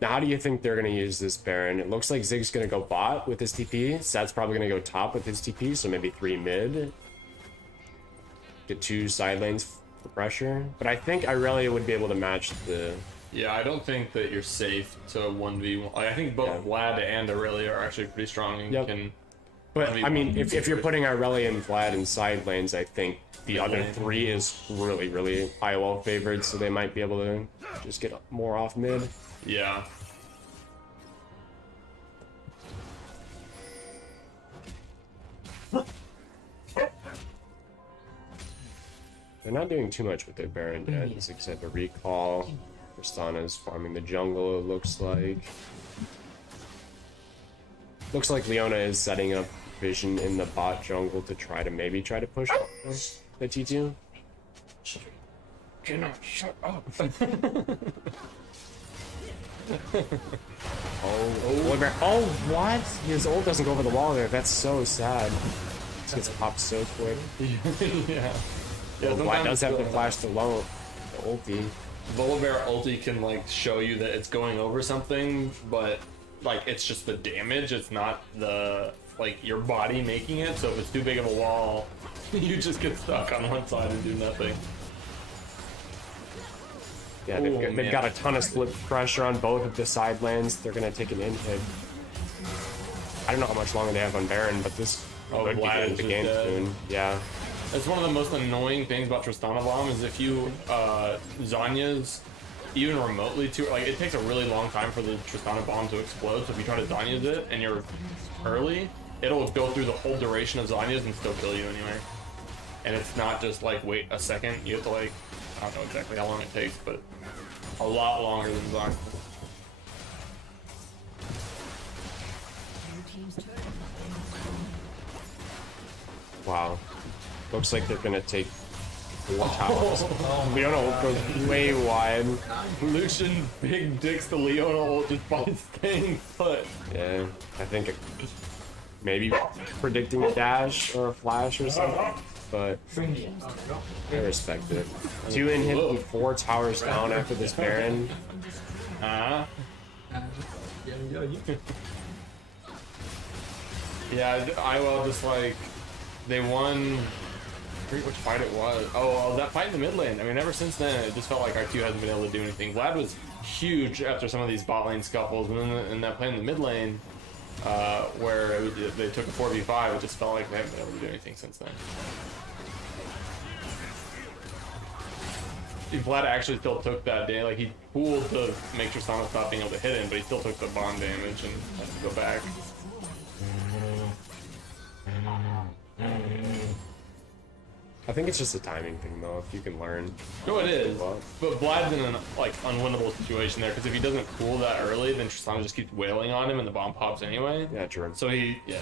Now, how do you think they're going to use this Baron? It looks like Zig's going to go bot with his TP. Sad's probably going to go top with his TP, so maybe 3 mid. Get 2 side lanes for pressure. But I think Irelia would be able to match the... Yeah, I don't think that you're safe to 1v1. I think both Vlad and Aurelia are actually pretty strong and can... But, 1v1. I mean, if you're putting Irelia and Vlad in side lanes, I think the other 3 is really, really IOL favored, so they might be able to just get more off mid. Yeah. They're not doing too much with their Baron yet, except a recall. Tristana's farming the jungle, it looks like. Looks like Leona is setting up vision in the bot jungle to try to push the T2. Cannot shut up. Oh, what? His ult doesn't go over the wall there. That's so sad. This gets popped so quick. Yeah. Well, Vlad does have the flash to low, the ulti. Volibear ulti can show you that it's going over something, but it's just the damage. It's not the your body making it. So if it's too big of a wall, you just get stuck on one side and do nothing. Yeah, they've got a ton of split pressure on both of the side lanes. They're gonna take an in-hit. I don't know how much longer they have on Baron, but this could be Vlad getting is the just game dead. soon. Yeah. That's one of the most annoying things about Tristana Bomb is if you Zanya's even remotely too it takes a really long time for the Tristana Bomb to explode. So if you try to Zanya's it and you're early, it'll go through the whole duration of Zanya's and still kill you anyway. And it's not just wait a second. You have to I don't know exactly how long it takes, but a lot longer than Zanya. Wow. Looks like they're gonna take 4 towers. Leona ult goes way wide. Lucian big dicks the Leona ult just by staying put. Yeah, I think maybe predicting a dash or a flash or something, but I respect it. 2 in hit and 4 towers down after this Baron. Yeah, IOL just like they won. I forget which fight it was. Oh, well, that fight in the mid lane. I mean, ever since then, it just felt like IQ hasn't been able to do anything. Vlad was huge after some of these bot lane scuffles, but then in that play in the mid lane, where they took a 4v5, it just felt like they haven't been able to do anything since then. Vlad actually still took that damage. Like, he pulled to make sure Sama stopped being able to hit him, but he still took the bond damage and had to go back. I think it's just a timing thing, though. If you can learn. No, it is. But Vlad's in an like unwinnable situation there because if he doesn't cool that early, then Tristana just keeps wailing on him and the bomb pops anyway. Yeah, true. So he, yeah.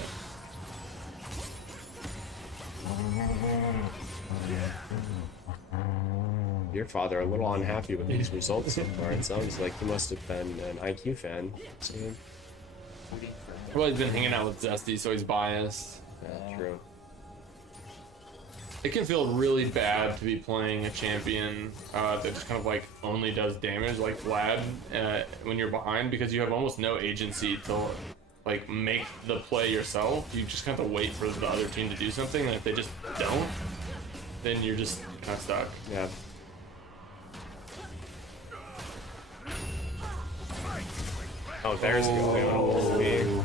Your father a little unhappy with these results so far. It sounds like he must have been an IQ fan. So, Well, he's been hanging out with Zesty, so he's biased. yeah, true. It can feel really bad to be playing a champion that just kind of like only does damage like Vlad when you're behind because you have almost no agency to like make the play yourself. You just kind of wait for the other team to do something, and if they just don't, then you're just kind of stuck. Yeah. Oh, there's the goal.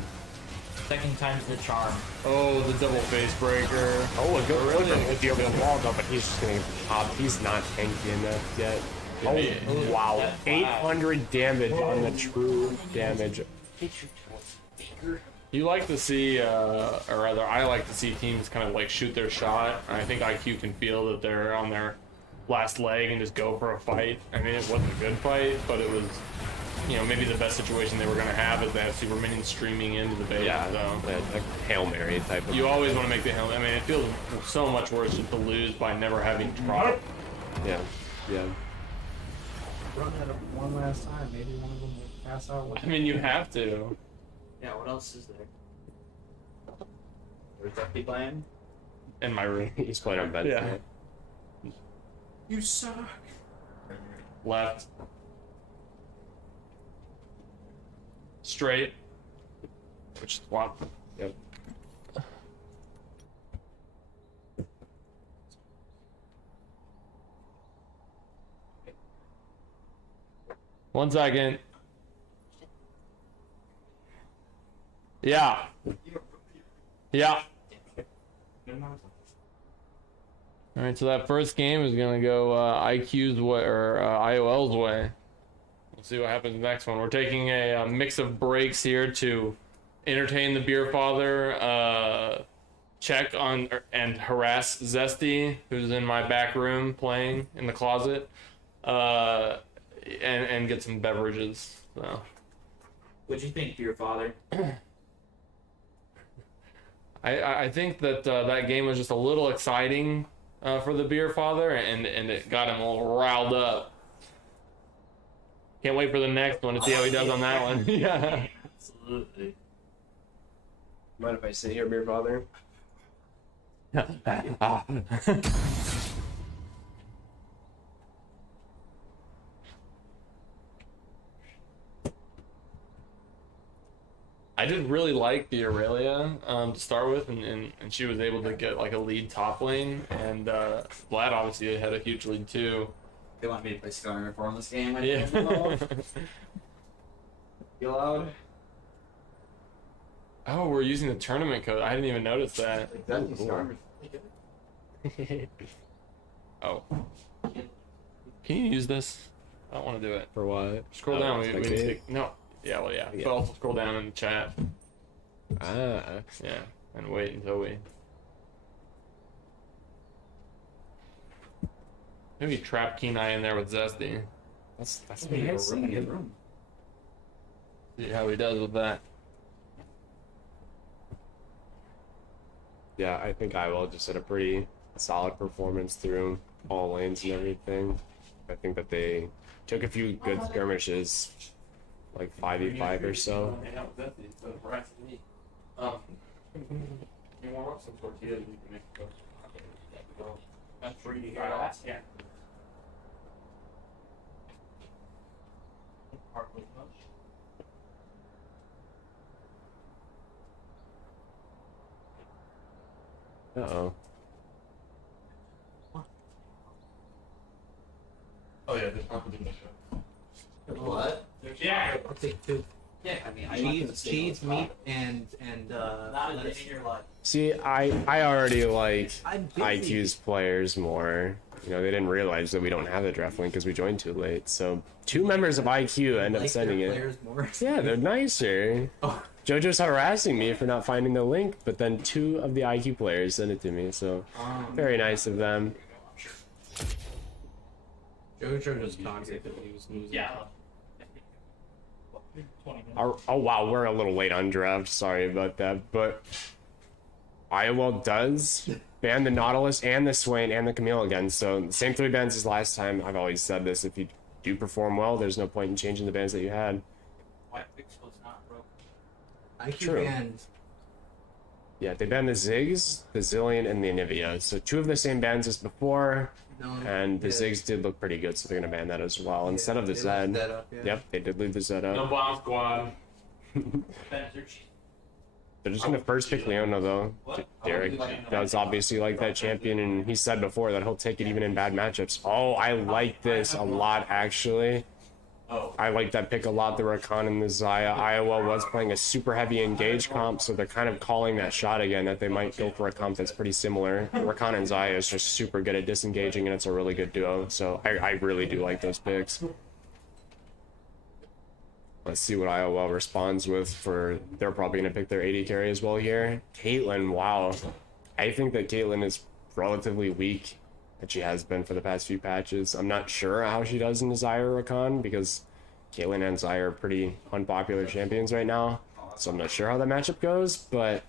Second time's the charm. Oh, the double face breaker. Oh, a good really good deal with the wall, though, but he's just gonna pop. He's not tanky enough yet. Oh, Yeah. wow. That 800 damage on the true damage. You like to see, or rather, I like to see teams kind of like shoot their shot. I think IQ can feel that they're on their last leg and just go for a fight. I mean, it wasn't a good fight, but it was, you know, maybe the best situation they were going to have is they have Super Minions streaming into the base. Yeah, So a Hail Mary type of. you always want to make the Hail. I mean, it feels so much worse just to lose by never having tried. Yeah, yeah. Run that up one last time. Maybe one of them will pass out. With I mean, you have to. Yeah, what else is there? There's Ducky playing. In my room. He's playing on bed. Yeah. You suck. Left. Straight. Which swap. Yep. One second. Yeah. Yeah. All right, so that first game is gonna go IQ's way or IOL's way. We'll see what happens next one. We're taking a mix of breaks here to entertain the beer father, check on and harass Zesty, who's in my back room playing in the closet, and get some beverages. So. What'd you think, dear father? I think that that game was just a little exciting for the beer father, and it got him all riled up. Can't wait for the next one to see how he does on that one. Yeah. Absolutely. Mind if I sit here, beer father? I did really like the Aurelia to start with, and she was able to get like a lead top lane, and Vlad obviously had a huge lead too. They want me to play Skyrim Reform this game. Yeah. You allowed? Oh, we're using the tournament code. I didn't even notice that. Exactly. Cool. Skyrim. Oh. Can you use this? I don't want to do it. For what? Scroll Oh, down. We need spectate? to, no. Yeah, well, yeah. Yeah. But also scroll down in the chat. Ah. Yeah, and wait until we. Maybe trap Kenai in there with Zesty. That's Yeah, pretty sing in the cool. room. See how he does with that. Yeah, I think IOL just had a pretty solid performance through all lanes and everything. I think that they took a few good skirmishes, like 5v5 or so. Hang out with Zesty, so harassing me. You warm up some tortillas, you can make those. That's for you guys. Yeah. Uh-oh. Oh yeah, there's not gonna be What? Yeah. I'll take 2. Yeah, I mean, I'm not gonna say Cheese, no, it's meat, and Not a day lettuce. in your life. See, I already like I'm busy. IQ's players more. You know, they didn't realize that we don't have the draft link because we joined too late. So 2 members of IQ end up Like sending their it. players more. Yeah, they're nicer. Oh. JoJo's harassing me for not finding the link, but then 2 of the IQ players sent it to me, so very nice of them. Jojo just toxic that he was losing. Yeah. Oh wow, we're a little late on draft. Sorry about that, but IOL does ban the Nautilus and the Swain and the Camille again. So same 3 bans as last time. I've always said this: if you do perform well, there's no point in changing the bans that you had. White fix was not broken. IQ True. banned. Yeah, they banned the Ziggs, the Zillion, and the Anivia. So 2 of the same bans as before, No, and the yeah. Ziggs did look pretty good, so they're gonna ban that as well instead of the They Zed. left that up, yeah. Yep, they did leave the Zed No up. bomb squad. They're just gonna first pick Leona though. Derek does obviously like that champion, and he said before that he'll take it even in bad matchups. Oh, I like this a lot actually. I like that pick a lot, the Rakan and the Zaya. Iowa was playing a super heavy engage comp, so they're kind of calling that shot again that they might go for a comp that's pretty similar. Rakan and Zaya is just super good at disengaging, and it's a really good duo, so I really do like those picks. Let's see what IOL responds with for... They're probably going to pick their AD carry as well here. Caitlyn, wow. I think that Caitlyn is relatively weak, that she has been for the past few patches. I'm not sure how she does in the Zyra Rakan, because Caitlyn and Zyra are pretty unpopular champions right now. So I'm not sure how that matchup goes, but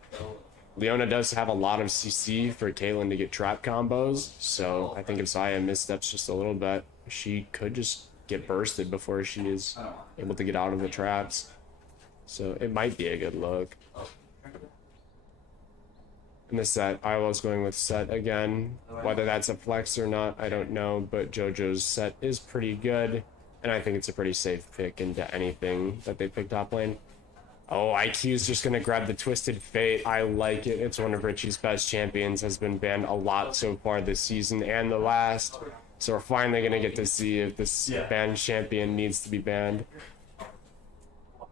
Leona does have a lot of CC for Caitlyn to get trap combos. So I think if Zyra missteps just a little bit, she could just get bursted before she is able to get out of the traps. So it might be a good look. In the set, I was going with set again. Whether that's a flex or not, I don't know, but JoJo's set is pretty good, and I think it's a pretty safe pick into anything that they pick top lane. Oh, IQ's just gonna grab the Twisted Fate. I like it. It's one of Richie's best champions, has been banned a lot so far this season and the last. So we're finally gonna get to see if this banned champion needs to be banned.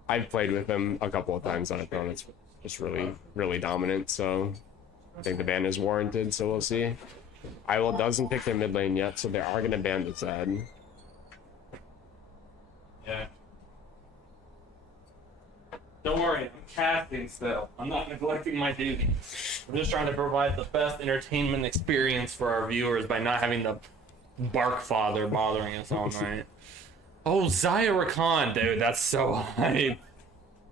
I've played with him a couple of times on a phone. It's just really, really dominant, so I think the ban is warranted, so we'll see. IOL doesn't pick their mid lane yet, so they are going to ban the Zed. Yeah. Don't worry, I'm casting still. I'm not neglecting my duty. I'm just trying to provide the best entertainment experience for our viewers by not having the bark father bothering us all night. Oh, Zaya Rakan, dude, that's so hype.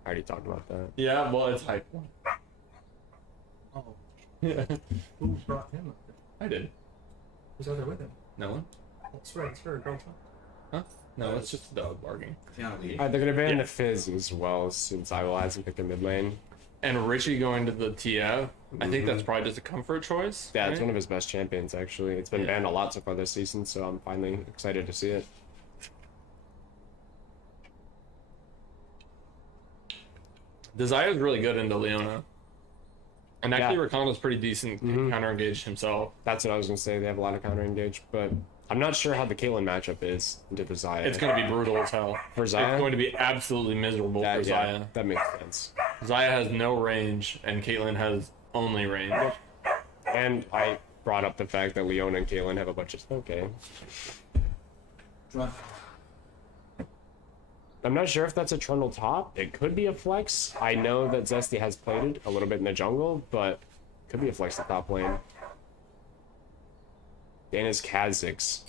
I already talked about that. Yeah, well, it's hype. Oh, Yeah. who brought him up there? I did. Who's out there with him? No one? That's right, it's her girlfriend. Huh? No, it's just a dog barking. Keanu Lee. They're going to ban Yeah. the Fizz as well, since IOL hasn't picked a mid lane. And Richie going to the TF, I think that's probably just a comfort choice. Yeah, it's right? one of his best champions, actually. It's been Yeah. banned a lot so far this season, so I'm finally excited to see it. Desire is really good into Leona. And actually, Yeah. Rakan was pretty decent counter engaged himself. That's what I was going to say. They have a lot of counter engage, but I'm not sure how the Caitlyn matchup is into the Zaya. It's going to be brutal as hell. For Zaya? It's going to be absolutely miserable for Zaya. that makes sense. Zaya has no range, and Caitlyn has only range. And I brought up the fact that Leona and Caitlyn have a bunch of... Okay. I'm not sure if that's a Trundle top. It could be a flex. I know that Zesty has played it a little bit in the jungle, but it could be a flex at top lane. Dana's Kha'Zix.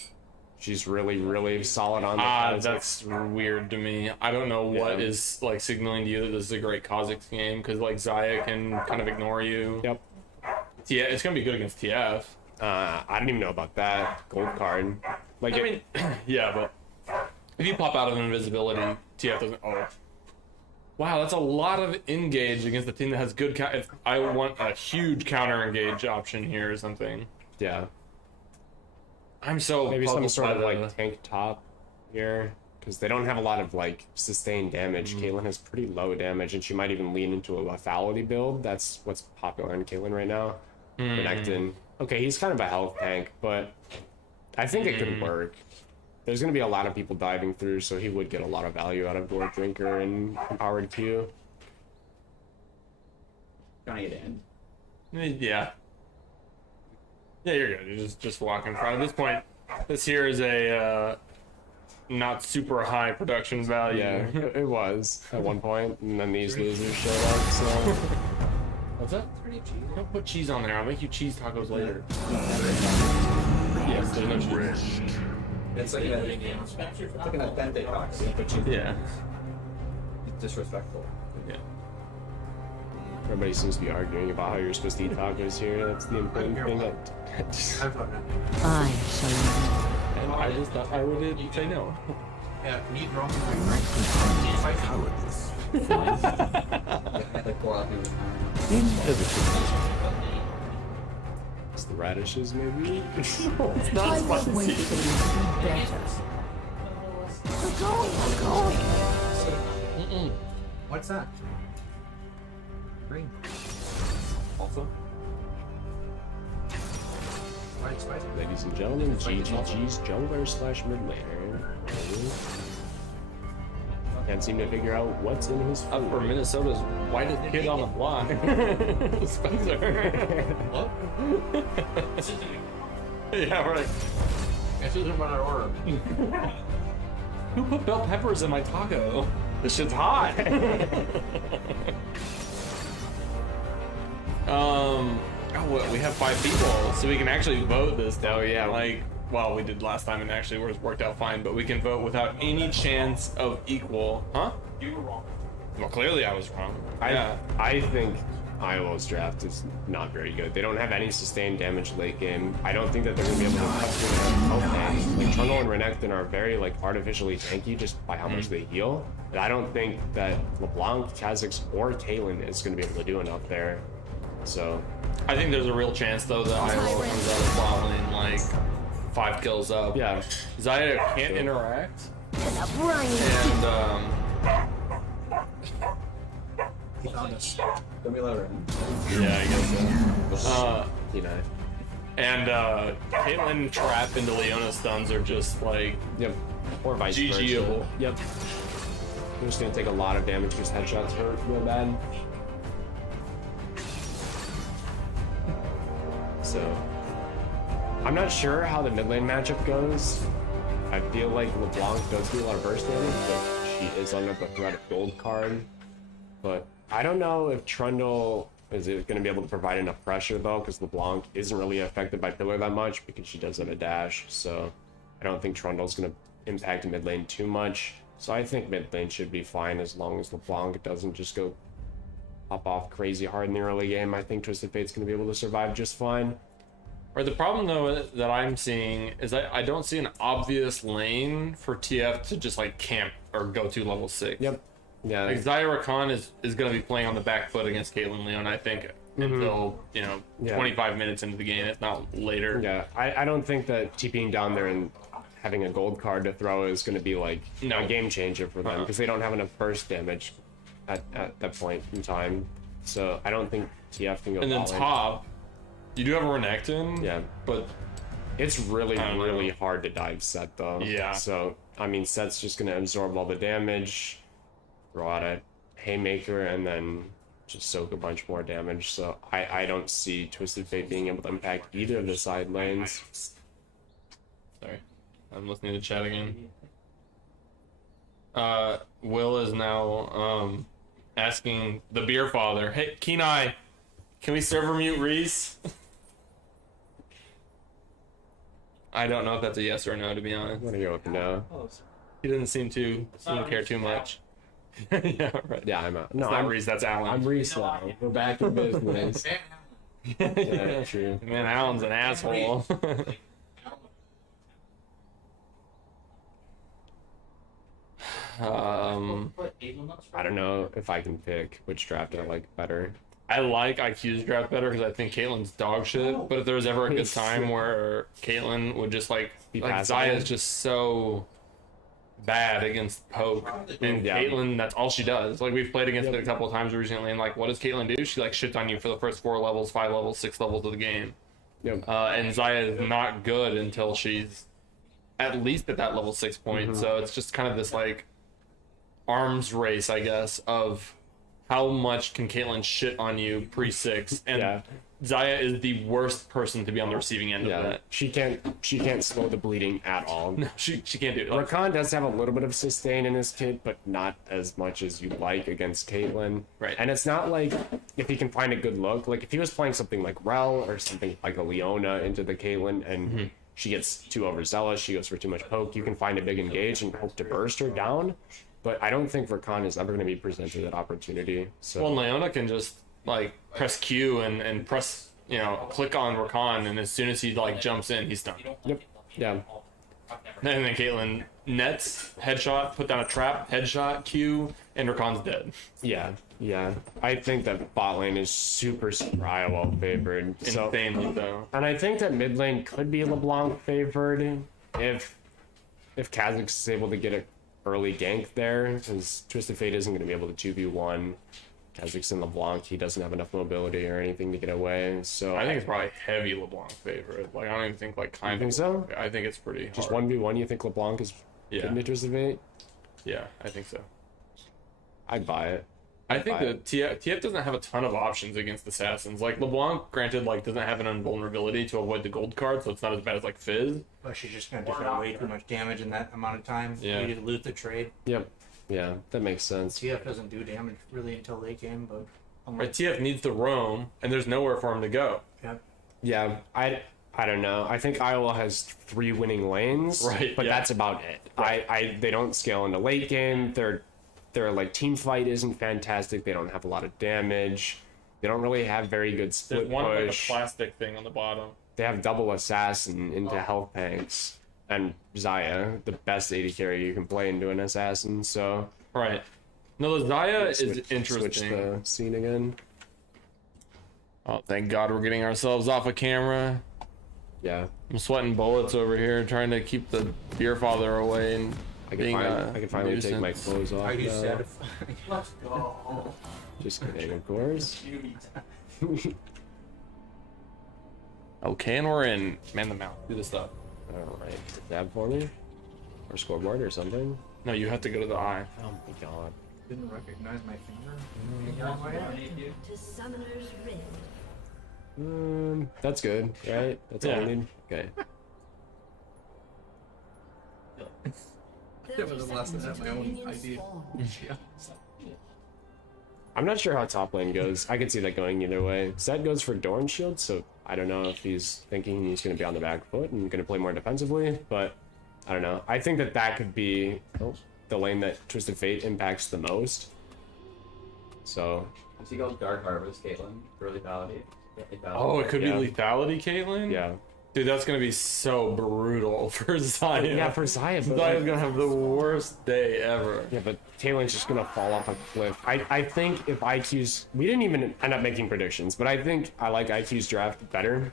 She's really, really solid on the Kha'Zix. That's weird to me. I don't know what Yeah. is like signaling to you that this is a great Kha'Zix game, because like Zaya can kind of ignore you. Yep. Yeah, it's going to be good against TF. I didn't even know about that. Gold card. Like, I mean, yeah, but if you pop out of invisibility, TF doesn't. Oh, wow, that's a lot of engage against a team that has good. If I want a huge counter engage option here or something. yeah. I'm so Maybe some puzzled sort by of the- like tank top here, because they don't have a lot of like sustained damage. Caitlyn has pretty low damage, and she might even lean into a lethality build. That's what's popular in Caitlyn right now. Renekton. Okay, he's kind of a health tank, but I think it could work. There's going to be a lot of people diving through, so he would get a lot of value out of Gourd Drinker and Empowered Q. Trying to get in. Yeah. Yeah, you're good. You just walk in front. At this point, this here is a not super high production value. Yeah, it was at one point, and then these losers showed up, so... What's that? Pretty cheap. Don't put cheese on there. I'll make you cheese tacos later. Yes, there's no cheese. It's like an authentic box. Yeah. It's disrespectful. Yeah. Everybody seems to be arguing about how you're supposed to eat tacos here. That's the important thing. I shall not. And I just thought I would say no. Yeah, can you draw me? I had like 4 other people. It's the radishes, maybe? It's I not was spicy. waiting to be better. We're going. What's that? Green. Also, Why it's spicy? Ladies and gentlemen, GGG's jungler slash mid laner. Can't seem to figure out what's in his Up for food. Minnesota's whitest kid on the block. Spencer. What? Yeah, right. This isn't what I ordered. Who put bell peppers in my taco? This shit's hot. Oh, well, we have 5 people, so we can actually vote this time. Oh, yeah. Like, well, we did last time and actually worked out fine, but we can vote without any chance of equal. Huh? You were wrong. Well, clearly I was wrong. Yeah. I think IOL's draft is not very good. They don't have any sustained damage late game. I don't think that they're going to be able to cut through their health tanks. Like, Trundle and Renekton are very, like, artificially tanky just by how much they heal. But I don't think that LeBlanc, Kha'Zix, or Talon is going to be able to do enough there. So, I think there's a real chance, though, that Iowa comes out of bot lane, like, 5 kills up. yeah. Zaya can't interact, And a briny. and, He found us. don't be louder. yeah, I guess so. You know. And Caitlyn Trap into Leona stuns are just like Yep. Or vice GG-able. versa. Yep. They're just going to take a lot of damage because headshots hurt real bad. So, I'm not sure how the mid lane matchup goes. I feel like LeBlanc does do a lot of burst damage, but she is under the threat of gold card. But I don't know if Trundle is going to be able to provide enough pressure though, because LeBlanc isn't really affected by pillar that much because she does have a dash. So I don't think Trundle's going to impact mid lane too much. So I think mid lane should be fine as long as LeBlanc doesn't just go pop off crazy hard in the early game. I think Twisted Fate's going to be able to survive just fine. Or the problem though that I'm seeing is I don't see an obvious lane for TF to just like camp or go to level 6. Yep. Yeah. Like Zyra Khan is going to be playing on the back foot against Caitlyn Leon, I think, until, you know, Yeah. 25 minutes into the game, if not later. Yeah. I don't think that TPing down there and having a gold card to throw is going to be like No. a game changer for them because they don't have enough burst damage at that point in time. So I don't think TF can go. And then all in. top, you do have a Renekton. Yeah. But It's really, I don't know. really hard to dive set though. Yeah. So I mean, set's just gonna absorb all the damage, throw out a haymaker, and then just soak a bunch more damage. So I don't see Twisted Fate being able to impact either of the side lanes. sorry, I'm listening to chat again. Will is now asking the beer father, "Hey, Kenai, can we server mute Reese?" I don't know if that's a yes or a no, to be honest. I'm gonna go with no. He doesn't seem to care too much. Yeah, right. Yeah, I'm out. No, It's not I'm Reese, that's Alan. I'm Reese now. We're back in business. Yeah, true. Man, Alan's an asshole. I don't know if I can pick which draft I like better. I like IQ's draft better because I think Caitlyn's dog shit. But if there was ever a good time where Caitlyn would just like Be Zaya passable. is just so bad against poke, and Yeah. Caitlyn, that's all she does. Like we've played against it a couple of times recently, and like, what does Caitlyn do? She like shits on you for the first 4 levels, 5 levels, 6 levels of the game. Yep. And Zaya is not good until she's at least at that level 6 point. So it's just kind of this like arms race, I guess, of how much can Caitlyn shit on you pre 6, and Yeah. Zaya is the worst person to be on the receiving end of Yeah, that. she can't slow the bleeding at all. No, she can't do it. Like, Rakan does have a little bit of sustain in his kit, but not as much as you'd like against Caitlyn. Right. And it's not like if he can find a good look, like if he was playing something like Rel or something like a Leona into the Caitlyn and she gets too overzealous, she goes for too much poke, you can find a big engage and hope to burst her down. But I don't think Rakan is ever going to be presented that opportunity. So well, Leona can just like press Q and press, you know, click on Rakan, and as soon as he like jumps in, he's done. yep. Yeah. And then Caitlyn nets, headshot, put down a trap, headshot, Q, and Rakan's dead. Yeah. Yeah. I think that bot lane is super IOL favored. So Insanely though. and I think that mid lane could be LeBlanc favored if Kha'Zix is able to get an early gank there, because Twisted Fate isn't going to be able to 2v1 Kha'Zix and LeBlanc. He doesn't have enough mobility or anything to get away. So I think it's probably heavy LeBlanc favorite. Like I don't even think like kind think of. so? I think it's pretty hard. just 1v1. You think LeBlanc is Yeah. getting to Twisted Fate? Yeah, I think so. I'd buy it. I think Buy that TF doesn't have a ton of options against assassins. Like LeBlanc, granted, like doesn't have an invulnerability to avoid the gold card, so it's not as bad as like Fizz. But she's just gonna dish out way too much damage in that amount of time. Yeah. You need to loot the trade. Yep. Yeah, that makes sense. TF doesn't do damage really until late game, but Right, TF needs to roam, and there's nowhere for him to go. yeah. Yeah, I don't know. I think IOL has 3 winning lanes, Right, but yeah. that's about it. They don't scale into late game. Their like team fight isn't fantastic. They don't have a lot of damage. They don't really have very good There's split one like a push. plastic thing on the bottom. They have double assassin into health tanks and Zaya, the best AD carry you can play into an assassin. So Right. No, the Zaya is switch interesting. the scene again. Oh, thank God we're getting ourselves off of camera. Yeah, I'm sweating bullets over here, trying to keep the beer father away and I can being I can finally take my nuisance. clothes off. Are you now. satisfied? Let's go. Just kidding, of course. Okay, and we're in. Man the mount. Do the stuff. All right, tab for me, or scoreboard or something. No, you have to go to the eye. Oh my god. Didn't recognize my finger. To Summoner's Rift. That's good, right? That's all Yeah. I need. Okay. That was the last time I had my own ID. I'm not sure how top lane goes. I could see that going either way. Zed goes for Dorn Shield, so I don't know if he's thinking he's going to be on the back foot and going to play more defensively, but I don't know. I think that could be the lane that Twisted Fate impacts the most. So, If he goes Dark Harvest, Caitlyn, for lethality. Oh, it could Yeah. be lethality, Caitlyn? yeah. Dude, that's gonna be so brutal for Zaya. Yeah, for Zaya, but Zaya's gonna have the worst day ever. yeah, but Talon's just gonna fall off a cliff. I think if IQ's, we didn't even end up making predictions, but I think I like IQ's draft better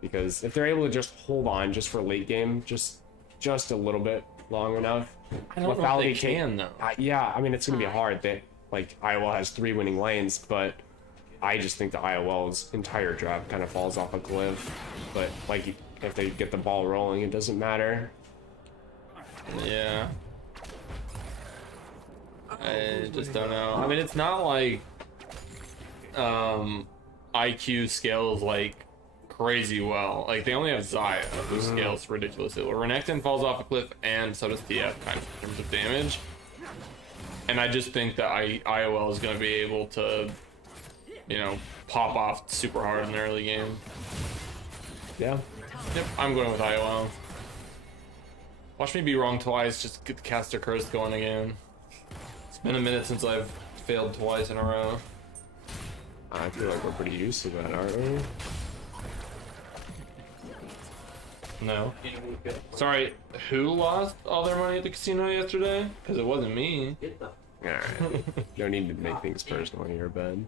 because if they're able to just hold on just for late game, just a little bit long enough. I don't know if they can though. Yeah, I mean it's gonna be hard. That like IOL has 3 winning lanes, but I just think the IOL's entire draft kind of falls off a cliff. But like if they get the ball rolling, it doesn't matter. Yeah. I just don't know. I mean, it's not like IQ scales like crazy well. Like they only have Zaya, who scales ridiculously well. Renekton falls off a cliff, and so does TF, kind of in terms of damage. And I just think that IOL is going to be able to, you know, pop off super hard in the early game. Yeah. Yep, I'm going with IOL. Watch me be wrong twice, just get the caster curse going again. It's been a minute since I've failed twice in a row. I feel like we're pretty used to that, aren't we? No. Sorry, who lost all their money at the casino yesterday? Because it wasn't me. Alright. No need to make things personal here, Ben.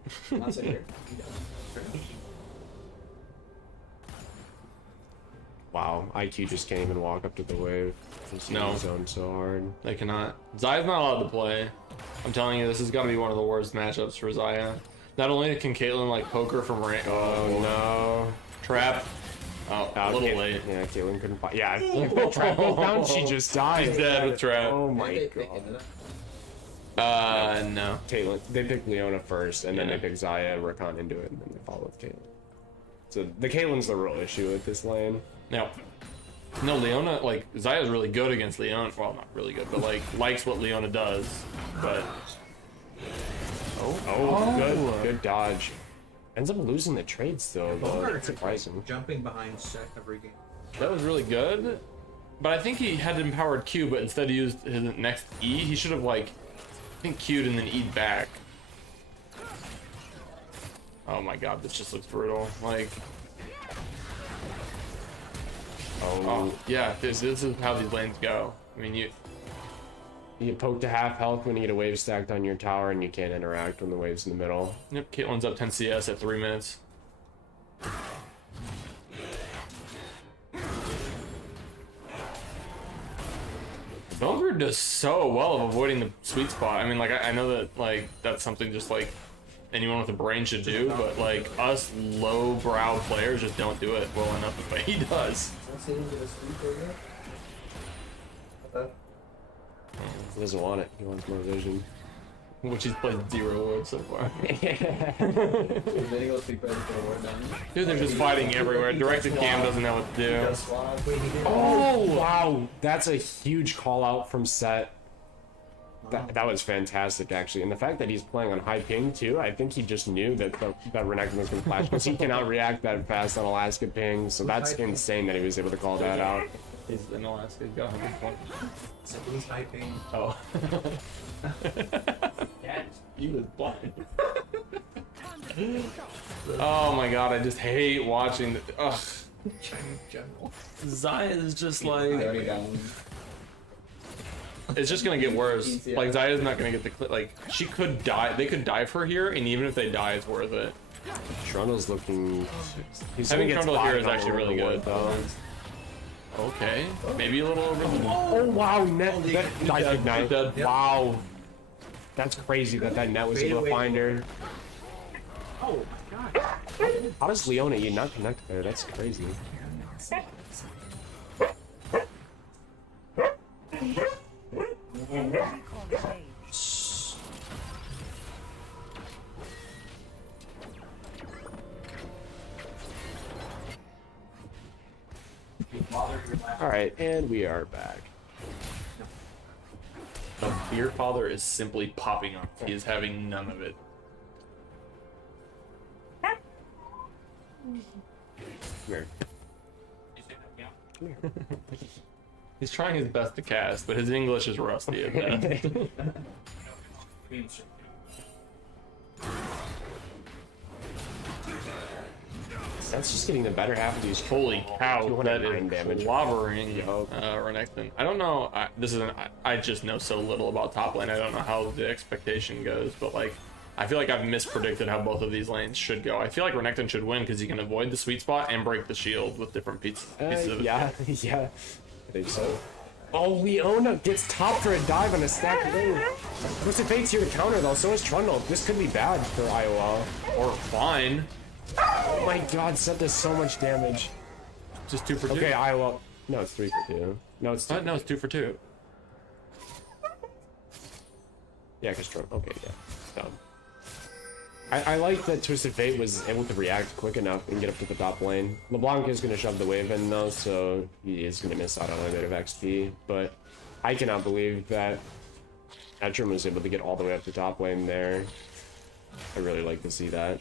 Wow, Wow, IQ just can't even walk up to the wave. He's in No. the zone so hard. They cannot. Zaya's not allowed to play. I'm telling you, this is gonna be one of the worst matchups for Zaya. Not only can Caitlyn like poke her from range. Oh no. Trap. Oh, a little Caitlyn- late. Yeah, Caitlyn couldn't fight. Yeah, if the trap goes down, she just died. She's dead with trap. Oh Did my they pick god. it? No. Caitlyn, they picked Leona first, and then Yeah. they picked Zaya and Rakan into it, and then they follow with Caitlyn. So the Caitlyn's the real issue with this lane. No. No, Leona, like, Zaya's really good against Leona. Well, not really good, but, like, likes what Leona does. But. Oh, good dodge. Ends up losing the trade still, though. That's surprising. Jumping behind set every game. That was really good. But I think he had empowered Q, but instead he used his next E. He should have, like, I think Q'd and then E'd back. Oh my god, this just looks brutal. Like. Oh, yeah, this is how these lanes go. I mean, You get poked to half health when you get a wave stacked on your tower, and you can't interact when the wave's in the middle. Yep, Caitlyn's up 10 CS at 3 minutes. Belgrade does so well of avoiding the sweet spot. I mean, like, I know that, like, that's something just, like, anyone with a brain should do, but, like, us low-brow players just don't do it well enough the way he does. Let's see into the sleep area. Okay. He doesn't want it. He wants more vision. Which he's played 0 with so far. Then he goes sleep ready for the ward down. Dude, they're just fighting everywhere. Directed Cam doesn't know what to do. Just swab. Wait, he did. Oh, wow. That's a huge call out from Set. That was fantastic, actually. And the fact that he's playing on high ping, too, I think he just knew that that Renekton was going to flash, because he cannot react that fast on Alaska ping, so that's insane that he was able to call that out. He's in Alaska. He's got 100 points. He's typing. Oh. He was blind. Oh my god, I just hate watching the. Ugh. General. Zaya is just Already down. It's just gonna get worse. Like, Zaya's not gonna get the. Like, she could die. They could dive her here, and even if they die, it's worth it. Trundle's looking... He's Having gonna get Trundle here is spotted actually all really over good. the board, though. Okay. Maybe a little over the. Oh, wow. Net. Dive Ignite. Dead. Wow. That's crazy that net was able to find her. Oh my god. How does Leona not connect there? That's crazy. Alright, and we are back. The beer father is simply popping up. He is having none of it. Here. He's trying his best to cast, but his English is rusty at best. That's just getting the better half of these. Holy cow, that 209 is damage. clobbering Yup. Renekton. I don't know, I just know so little about top lane. I don't know how the expectation goes, but like, I feel like I've mispredicted how both of these lanes should go. I feel like Renekton should win because he can avoid the sweet spot and break the shield with different pieces of it. Yeah, yeah. I think so. Oh, Leona gets topped for a dive on a stacked lane. Twisted Fate's here to counter though, so is Trundle. This could be bad for IOL. Or fine. Oh my god, Set does so much damage. Just 2 for 2. Okay, IOL. No, it's 3 for 2. No, it's 2. No, it's 2 for 2. Yeah, because Trundle. Okay, yeah. It's dumb. I like that Twisted Fate was able to react quick enough and get up to the top lane. LeBlanc is going to shove the wave in though, so he is going to miss out on a bit of XP. But I cannot believe that Etrim was able to get all the way up to top lane there. I really like to see that.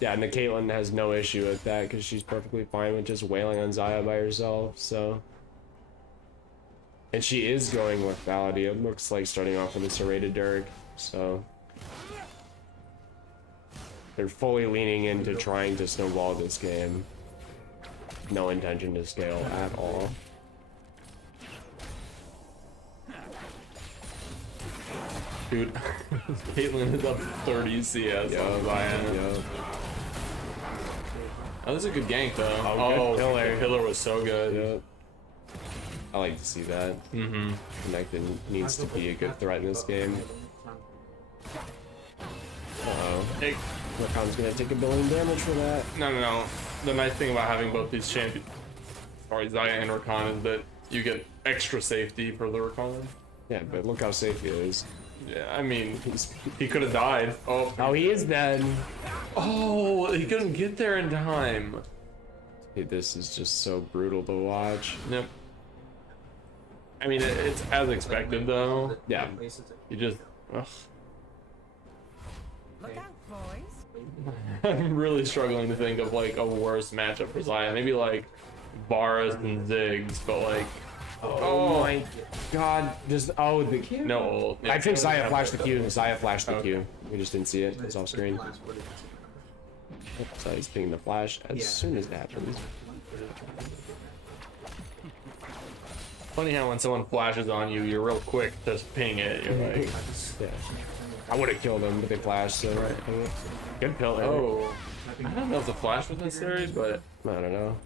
Yeah, and the Caitlyn has no issue with that because she's perfectly fine with just wailing on Zaya by herself, so... And she is going with lethality. It looks like starting off with a serrated Dirk, so... They're fully leaning into trying to snowball this game. No intention to scale at all. Dude, Caitlyn is up 30 CS on Zion. Oh, this is a good gank though. Oh, good pillar. The pillar was so good. Yeah. I like to see that. Mm-hmm. Connected needs to be a good threat in this game. Uh-oh. Hey, Rakan's gonna take 1 billion damage for that. no. The nice thing about having both these champions, sorry, Zaya and Rakan, is that you get extra safety for the Rakan. Yeah, but look how safe he is. Yeah, I mean, he could have died. Oh, Oh, he is dead. oh, he couldn't get there in time. Hey, this is just so brutal to watch. Yep. I mean, it's as expected though. Yeah. You just, ugh. Look out, boys. I'm really struggling to think of like a worse matchup for Zaya. Maybe like Varus and Ziggs, but like, Oh my god. Just, oh, the Q. no ult. I think Zaya flashed the Q. Zaya flashed the Q. We just didn't see it. It was off screen. Zaya's pinging the flash as soon as it happens. Funny how when someone flashes on you, you're real quick to ping it. You're like, Yeah. I would have killed him, but they flashed, so. Good pillar. oh. I don't know if the flash was necessary, but I don't know.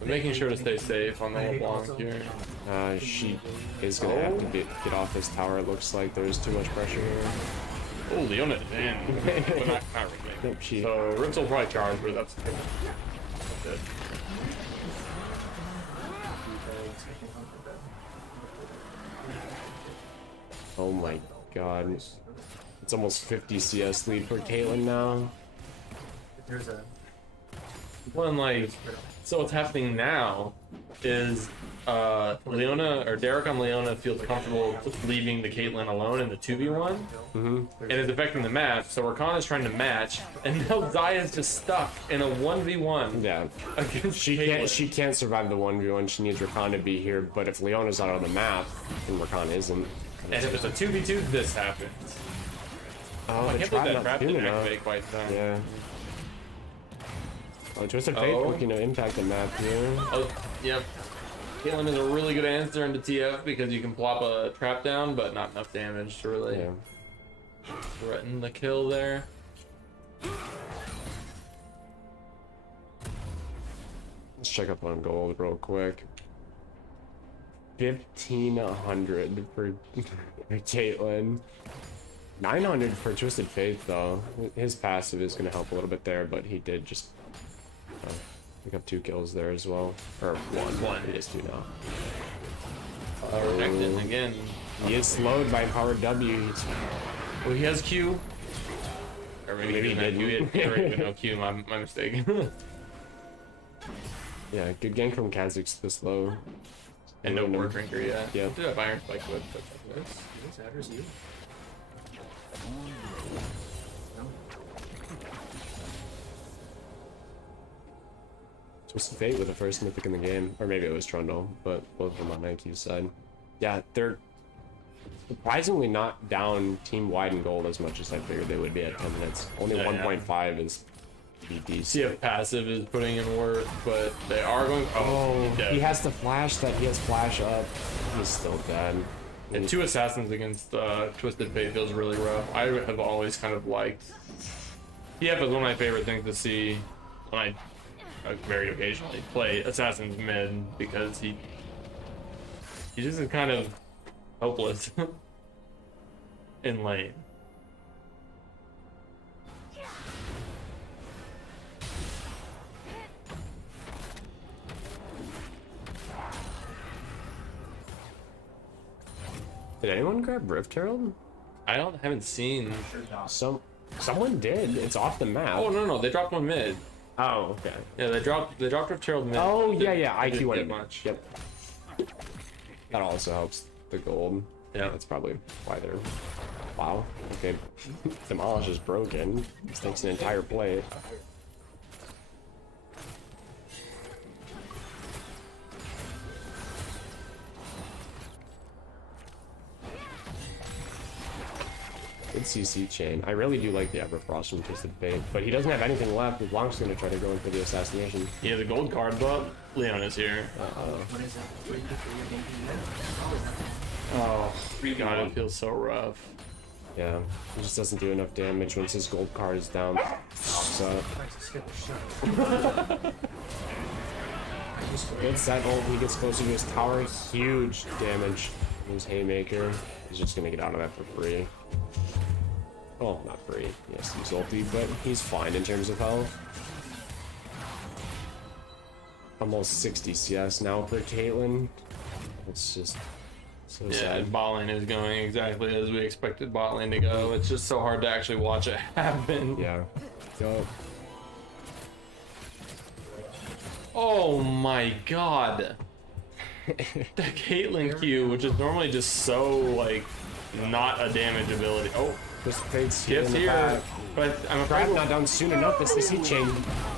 I'm making sure to stay safe on the LeBlanc here. She is gonna have to get off this tower. It looks like there's too much pressure here. Oh, Leona in, but not really. Nope, she. So Rips will probably charge, but that's good. Oh my god. It's almost 50 CS lead for Caitlyn now. There's a One like, so what's happening now is Leona or Derek on Leona feels comfortable leaving the Caitlyn alone in the 2v1, and is affecting the match. So Rakan is trying to match, and now Zaya's just stuck in a 1v1 Yeah. against She Caitlyn. can't survive the 1v1. She needs Rakan to be here, but if Leona's not on the map, and Rakan isn't. And if it's a 2v2, this happens. Oh, I the can't believe trap that not trap doing didn't enough. activate quite then. Yeah. Oh, Twisted Fate Oh. looking to impact the map here. Oh, yep. Caitlyn is a really good answer into TF because you can plop a trap down, but not enough damage to really Yeah. threaten the kill there. Let's check up on gold real quick. 1,500 for Caitlyn. 900 for Twisted Faith though. His passive is gonna help a little bit there, but he did just pick up 2 kills there as well. Or one. He is 2 now. Rejected again. He is slowed by Power W. Well, he has Q. Or maybe he Maybe he didn't. He didn't even know Q. My mistake. Yeah, good gank from Kha'Zix this low. And no war drinker, yeah. Yeah. Do have Iron Spike with this. this address you. Twisted Fate with the first mythic in the game. Or maybe it was Trundle, but both of them on IQ's side. Yeah, they're surprisingly not down team-wide in gold as much as I figured they would be at 10 minutes. Only Yeah, 1.5 is BD. CF passive is putting in work, but they are going. Oh, he's dead. He has to flash that. He has flash up. He's still dead. And 2 assassins against Twisted Fate feels really rough. I have always kind of liked. TF is one of my favorite things to see when I very occasionally play assassins mid because he just is kind of hopeless in lane. Did anyone grab Rift Herald? Haven't seen. Someone did. It's off the map. Oh no, they dropped one mid. Oh, okay. Yeah, they dropped Rift Herald mid. Oh, yeah, They IQ didn't went get much. Yep. That also helps the gold. Yeah. That's probably why they're. Wow. Okay. Demolish is broken. This takes an entire plate. Good CC chain. I really do like the Everfrost from Twisted Fate, but he doesn't have anything left. Blanc's gonna try to go in for the assassination. He has a gold card, but Leon is here. What is that? What do you think you're thinking? Oh, God, it feels so rough. Yeah, he just doesn't do enough damage once his gold card is down. So gets that ult, he gets closer to his tower, huge damage. His haymaker. He's just gonna get out of that for free. Oh, not free. Yes, he's ulti, but he's fine in terms of health. Almost 60 CS now for Caitlyn. It's just so Yeah, sad. bot lane is going exactly as we expected bot lane to go. It's just so hard to actually watch it happen. Yeah. Yup. Oh my god. The Caitlyn Q, which is normally just so, like, not a damage ability. Oh, Just fates gets in the here. back. But I'm Grab afraid not down soon enough. This CC chain.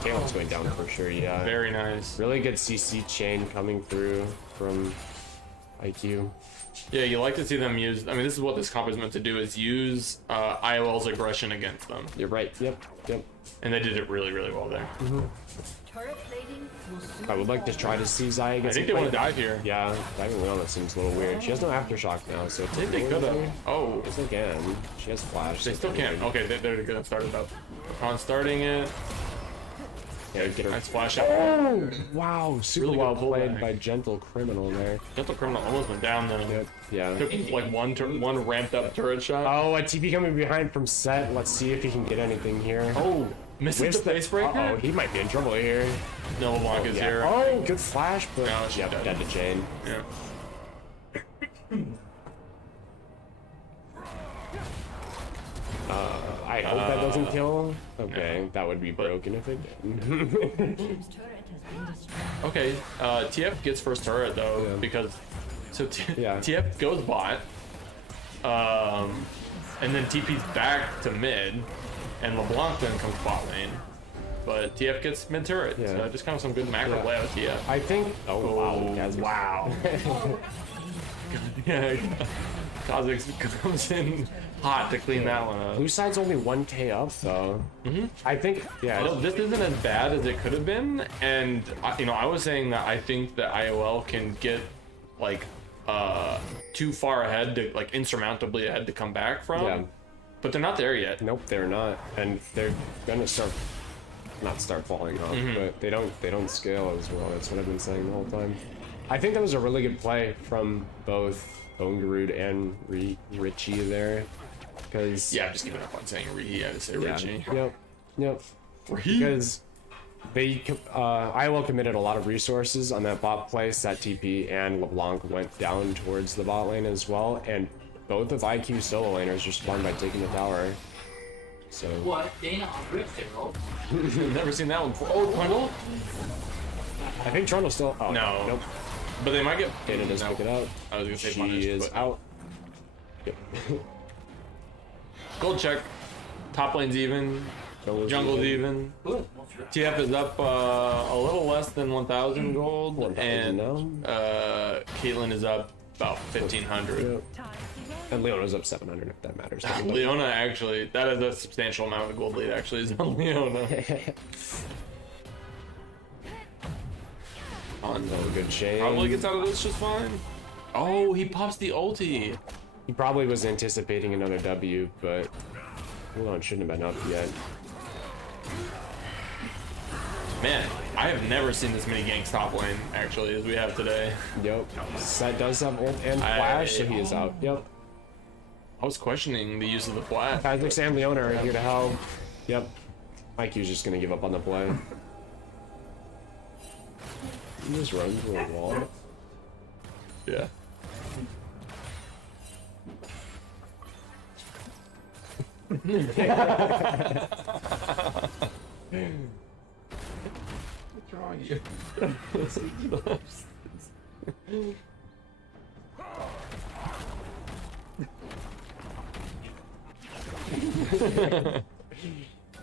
Caitlyn's going down for sure, yeah. very nice. Really good CC chain coming through from IQ. Yeah, you like to see them use, I mean, this is what this comp is meant to do, is use IOL's aggression against them. You're right. Yep. Yep. And they did it really, really well there. Turret plating will soon I would like to try to see Zaya get I think some they want to play. dive here. Yeah, diving Leona seems a little weird. She has no aftershock now, so I think they could have. Oh, Yes, they can. She has flash. they so still can't. Okay, they're gonna start it up. On starting it. Yeah, get her. Nice flash out. Oh, wow, super Really good well played pullback. by Gentle Criminal there. Gentle Criminal almost went down though. Yep. Yeah. Took like one ramped up turret shot. Oh, a TP coming behind from Set. Let's see if he can get anything here. Oh, misses Whiffs the the- face breaker. Uh-oh, he might be in trouble here. No, LeBlanc is Yeah. here. Oh, good flash, but No, she's yep, dead. dead to chain. Yeah. I hope that doesn't kill. Okay, that would be broken if it did. team's turret has been destroyed. Okay. TF gets first turret though Yeah. because Yeah. TF goes bot. And then TP's back to mid, and LeBlanc then comes bot lane. But TF gets mid turret. Yeah. So just kind of some good macro Yeah. play out of TF. I think. Oh, wow. Kaz- Wow. Yeah. Kha'Zix comes in hot to clean that one up. Blue side's only 1k up though. I think. Yeah. Well, this isn't as bad as it could have been, and I was saying that I think that IOL can get like too far ahead to like insurmountably ahead to come back from, Yeah. but they're not there yet. Nope, they're not, and they're gonna not start falling off, but they don't scale as well. That's what I've been saying the whole time. I think that was a really good play from both Bone Garud and Richie there, because Yeah, I'm just giving up on saying Rihi. I had to say yeah, Richie. yep, because they IOL committed a lot of resources on that bot play. Set TP and LeBlanc went down towards the bot lane as well, and both of IQ solo laners respond by taking the tower. So What? Dana on Rift Arrow? Never seen that one before. Oh, Quindle? I think Toronto's still. Oh, No. nope. But they might get. Dana does no. pick it up. I was gonna say She punish, is but- out. Yep. Gold check. Top lane's even. Jungle's even. TF is up a little less than 1,000 gold, 1,000 and now. Caitlyn is up about 1,500. Yep. And Leona's up 700 if that matters. to anybody. Leona actually, that is a substantial amount of gold lead. Actually, is on Leona. On Oh, good chain. probably gets out of this just fine. Oh, he pops the ulti. He probably was anticipating another W, but hold on, shouldn't have been up yet. Man, I have never seen this many ganks top lane actually as we have today. Yep. Set does have ult and flash, so he is out. Yep. I was questioning the use of the flash. Kha'Zix and Leona are here to help. Yep. IQ's just gonna give up on the play. He just runs through a wall. Yeah. What's wrong with you?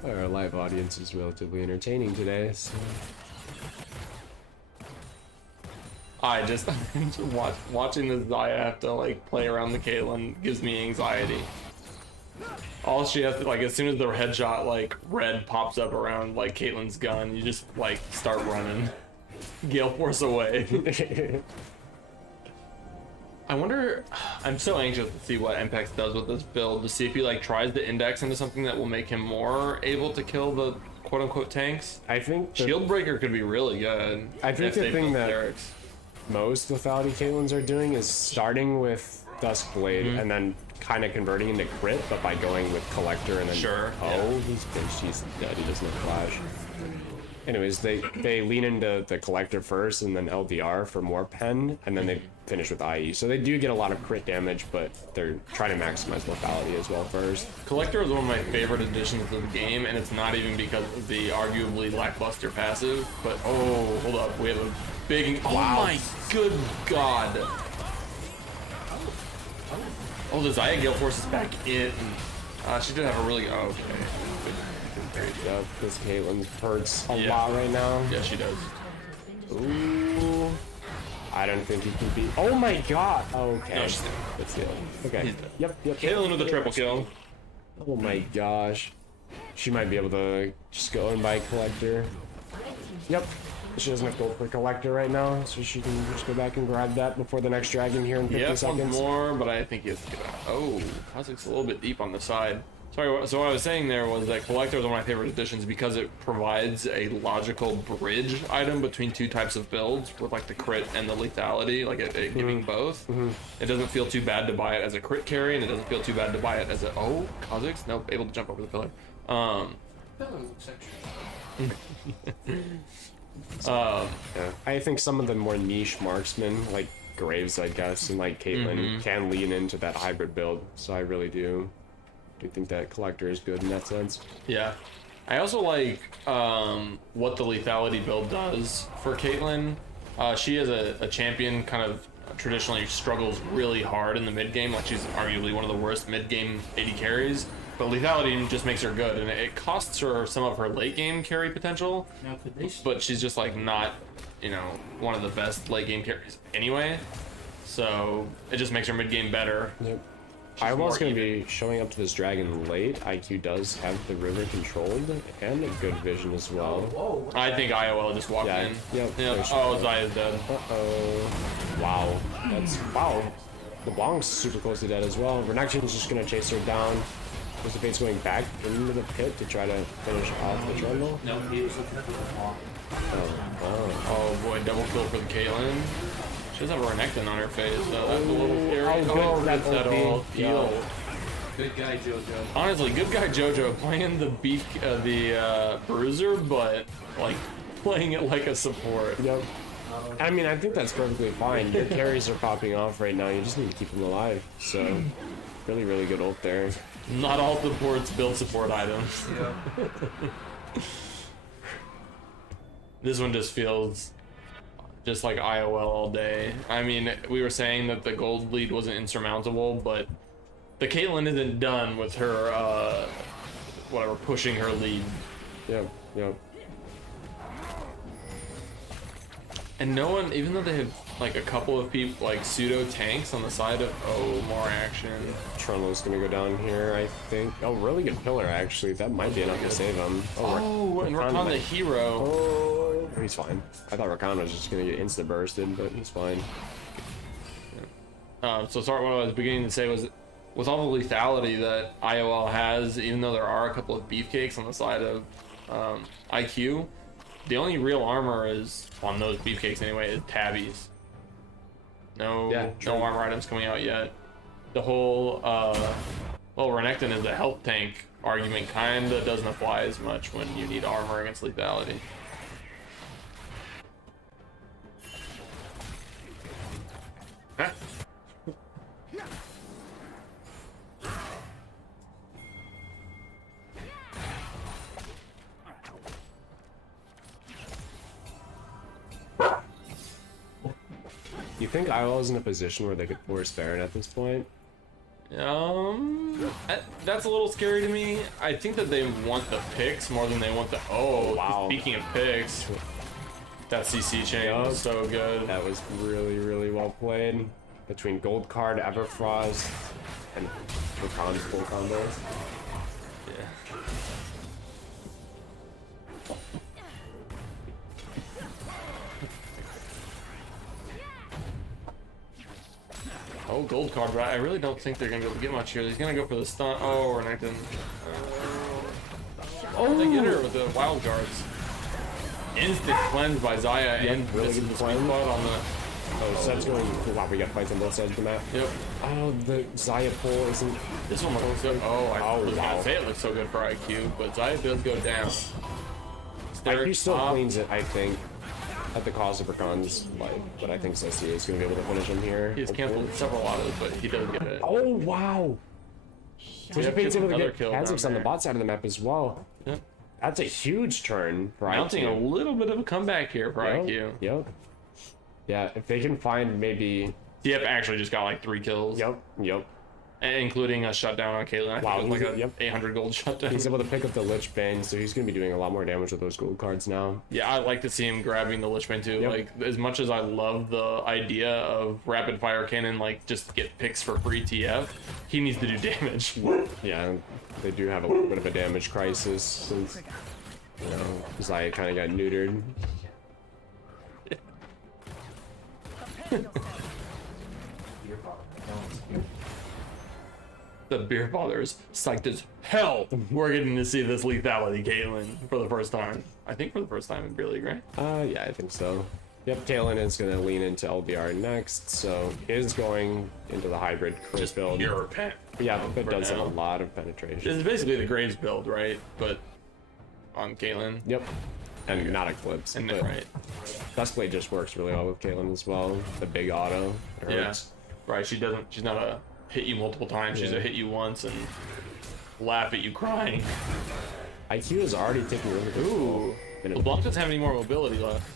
Our live audience is relatively entertaining today, so. I just watching this Zaya have to like play around the Caitlyn gives me anxiety. All she has to, like, as soon as the headshot like red pops up around like Caitlyn's gun, you just like start running. Gale Force away. I wonder. I'm so anxious to see what Impex does with this build, to see if he like tries to index into something that will make him more able to kill the quote unquote tanks. I think Shield Breaker could be really good. I think if the they thing built that Derek's. most lethality Caitlyn's are doing is starting with Duskblade and then kind of converting into crit, but by going with Collector and then Sure, oh, he's pinched, he's dead, he doesn't have Flash. Anyways, they lean into the Collector first and then LDR for more pen, and then they finish with IE. So they do get a lot of crit damage, but they're trying to maximize lethality as well first. Collector is one of my favorite additions to the game, and it's not even because of the arguably lackluster passive. But oh, hold up, we have a big. Oh my good god! Oh, the Zaya Gale Force is back in. She did have a really. Oh, okay. Great job, because Caitlyn hurts a Yeah. lot right now. Yeah, she does. Ooh. I don't think he can beat. Oh my god! Okay. No, she's dead. That's the Okay. He's dead. Yep. Caitlyn with the triple kill. Oh my gosh. She might be able to just go and buy Collector. Yep. She doesn't have gold for Collector right now, so she can just go back and grab that before the next dragon here in 50 Yeah, one seconds. more, but I think he has to get out. Oh, Kha'Zix's a little bit deep on the side. Sorry, so what I was saying there was that Collector is one of my favorite additions because it provides a logical bridge item between two types of builds with like the crit and the lethality, like it giving both. It doesn't feel too bad to buy it as a crit carry, and it doesn't feel too bad to buy it as a Kha'Zix? Nope, able to jump over the pillar. Yeah. I think some of the more niche marksmen, like Graves, I guess, and like Caitlyn, can lean into that hybrid build. So I really do think that Collector is good in that sense. Yeah. I also like what the lethality build does for Caitlyn. She as a champion kind of traditionally struggles really hard in the mid game. Like she's arguably one of the worst mid game AD carries. But lethality just makes her good, and it costs her some of her late game carry potential. Now, could they? But she's just like not, one of the best late game carries anyway. So it just makes her mid game better. Yep. She's I was more going to even. be showing up to this dragon late. IQ does have the river controlled and a good vision as well. Whoa. I think IOL just walked Yeah, in. yep, Yep. very Oh, Zaya's dead. Uh-oh. Wow. Wow. LeBlanc's super close to dead as well. Renekton's just going to chase her down. Anticipates going back into the pit to try to finish off the trundle. No, he was looking at the wall. Oh boy, double kill for the Caitlyn. She does have a Renekton on her face, so that's a little scary. Oh, no, that's that OP. all heal. Good guy, JoJo. Honestly, good guy JoJo playing the bruiser, but like playing it like a support. Yep. I mean, I think that's perfectly fine. Your carries are popping off right now. You just need to keep them alive. So, really, really good ult there. Not all supports build support items. Yeah. This one just feels just like IOL all day. I mean, we were saying that the gold lead wasn't insurmountable, but the Caitlyn isn't done with her, pushing her lead. Yep. And no one, even though they have like a couple of people, like pseudo tanks on the side of, more action. Trundle's gonna go down here, I think. Oh, really good pillar, actually. That might be enough to save him. Oh, and Rakan the hero. Oh, he's fine. I thought Rakan was just gonna get insta bursted, but he's fine. So sorry, what I was beginning to say was, with all the lethality that IOL has, even though there are a couple of beefcakes on the side of IQ, the only real armor is, on those beefcakes anyway, is tabbies. No armor items coming out yet. The whole, Renekton is a health tank argument kinda doesn't apply as much when you need armor against lethality. Huh? You think IOL is in a position where they could force Baron at this point? That's a little scary to me. I think that they want the picks more than they want the. Oh, wow. Speaking of picks, that CC chain was so good. That was really, really well played. Between Gold Card, Everfrost, and Rakan's full combo. Yeah. Oh, gold card, right? I really don't think they're gonna be able to get much here. He's gonna go for the stun. Oh, Renekton. Oh, they get her with the wild guards. Instant cleanse by Zaya and really missing good the sweet cleanse. spot on the. Oh, Set's going. Wow, we got fights on both sides of the map. Yep. Oh, the Zaya pull isn't. This one looks so. Oh, I was wow. gonna say it looks so good for IQ, but Zaya does go down. IQ still cleans it, I think, at the cost of Rakan's life. But I think Ceci is going to be able to finish him here. He's canceled several autos, but he does get it. Oh, wow. So Yep, he's able to another get kill down Kha'Zix on the there. bot side of the map as well. Yep. That's a huge turn for Mounting a IQ. little bit of a comeback here for IQ. Yep. Yeah, if they can find maybe. TF actually just got like 3 kills. Yep. Including a shutdown on Caitlyn. I think Wow, it was like a yep. 800 gold shutdown. He's able to pick up the Lich Bane, so he's going to be doing a lot more damage with those gold cards now. Yeah, I like to see him grabbing the Lich Bane too. Yep. Like, as much as I love the idea of rapid fire cannon, like just get picks for free TF, he needs to do damage. Yeah, they do have a little bit of a damage crisis since, you know, Zaya kind of got neutered. The beer father's psyched as hell. We're getting to see this lethality Caitlyn for the first time. I think for the first time in Beer League, right? Yeah, I think so. Yep, Talon is going to lean into LBR next, so he is going into the hybrid crit Just build. pure pen. Yeah, that for does have a now. lot of penetration. This is basically the Graves build, right? But on Caitlyn. Yep, and not Eclipse. And but then, right. Dustblade just works really well with Caitlyn as well. The big auto. It Yeah. hurts. Right, she's not a hit you multiple times, she's Yeah. a hit you once and laugh at you crying. IQ is already taking really good. Ooh. Well, Blanc doesn't have any more mobility left.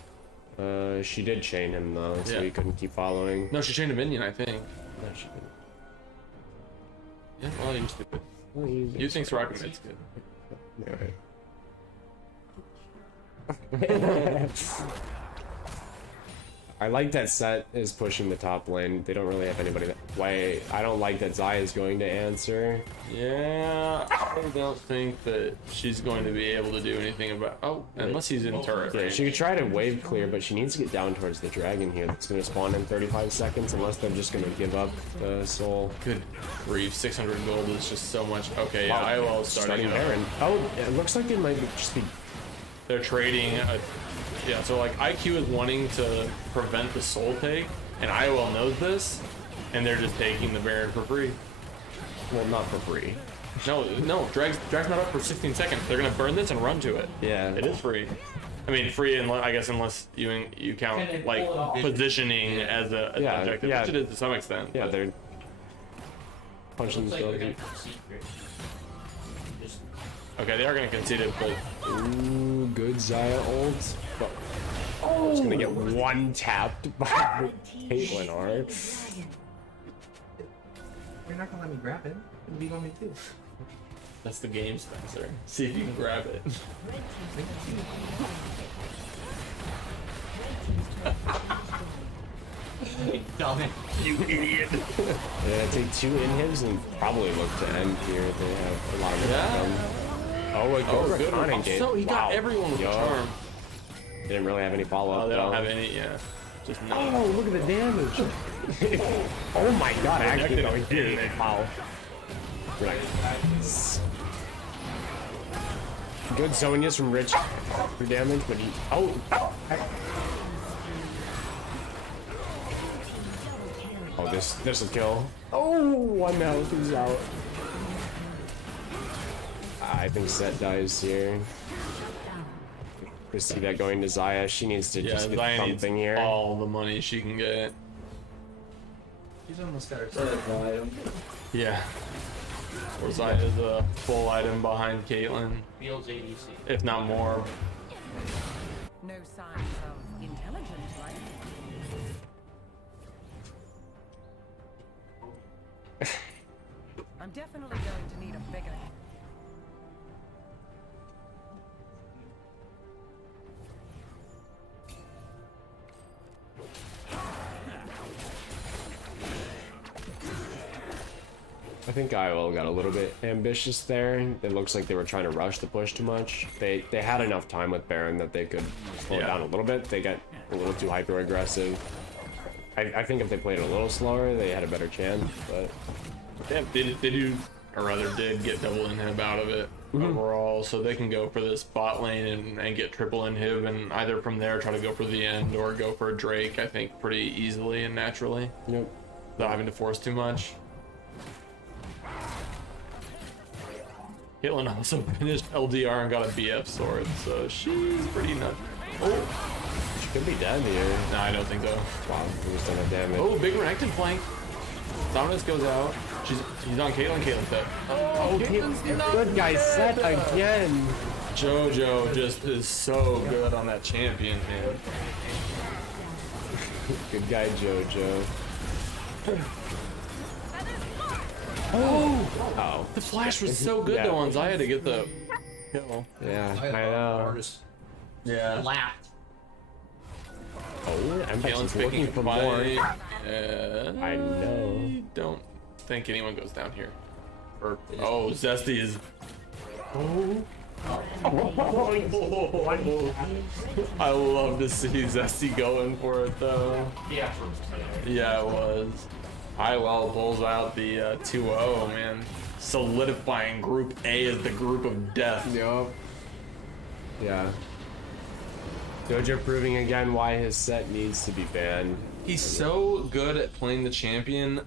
She did chain him though, so Yeah. he couldn't keep following. No, she chained a minion, I think. No, she didn't. Yeah, well, you're stupid. Well, You think Soraka mid's good. Alright. I like that Set is pushing the top lane. They don't really have anybody that. Why? I don't like that Zaya is going to answer. Yeah, I don't think that she's going to be able to do anything about. Oh, unless he's in turret Yeah, range. she could try to wave clear, but she needs to get down towards the dragon here. That's going to spawn in 35 seconds, unless they're just going to give up the soul. Good grief, 600 gold is just so much. Okay, yeah, IOL is starting up. Baron. Oh, it looks like it might just be. They're trading. Yeah, so like IQ is wanting to prevent the soul take, and IOL knows this, and they're just taking the Baron for free. Well, not for free. No, drag's not up for 16 seconds. They're gonna burn this and run to it. Yeah. It is free. I mean, free, I guess, unless you count like positioning as a as Yeah, an objective, yeah. which it is to some extent. Yeah, but- they're punching Looks the like they're building. gonna secret. Just Okay, they are gonna concede it, but Ooh, good Zaya ult. But oh, it's gonna get one tapped by Caitlyn R. You're not gonna let me grab it. What do you want me to do? that's the game, Spencer. See if you can grab it. Dummy. You idiot. Yeah, take 2 inhibs and probably look to end here. They have a lot of momentum. Oh, a Oh, good good. Rakan Oh, engage. so he got Wow. everyone with the Yo. charm. They didn't really have any follow-up. Oh, they don't though. have any. Yeah, just no. Oh, look at the damage. Oh my god, actually, Connected no, he it, didn't. didn't it? Wow. Right. Good Zonias from Rich for damage, but he. Oh! Oh, this will kill. Oh, 1 health, he's out. I think Set dies here. We see that going to Zaya. She needs to Yeah, just get Zaya needs something here. all the money she can get. He's almost got her. Yeah. Or Zaya is a full item behind Caitlyn, feels ADC. if not more. No signs of intelligence, right? I'm definitely going to need a bigger. I think IOL got a little bit ambitious there. It looks like they were trying to rush the push too much. They had enough time with Baron that they could slow it Yeah. down a little bit. They got a little too hyper aggressive. I think if they played a little slower, they had a better chance. But Yeah, they do, or rather did get double inhib out of it overall, so they can go for this bot lane and get triple inhib, and either from there try to go for the end or go for a Drake, I think, pretty easily and naturally, yep. without having to force too much. Caitlyn also finished LDR and got a BF sword, so she's pretty nuts. Oh, She could be dead here. no, I don't think so. Wow, we just done a damage. Oh, big Renekton flank. Dominus goes out. He's on Caitlyn. Caitlyn's dead. Oh, Caitlyn's Good guy set again. JoJo just is so good on that champion, man. Good guy, JoJo. Oh. The flash was so good Yeah. though on Zaya to get the kill. Yeah, I I know. Artist Yeah. laughed. Oh, I'm Caitlyn's just looking picking for fight. more. I know. Don't think anyone goes down here. Or Zesty is. I love to see Zesty going for it though. Yeah. Yeah, it was. IOL pulls out the 2-0, man. Solidifying Group A as the group of death. Yup. Yeah. JoJo proving again why his set needs to be banned. He's so good at playing the champion.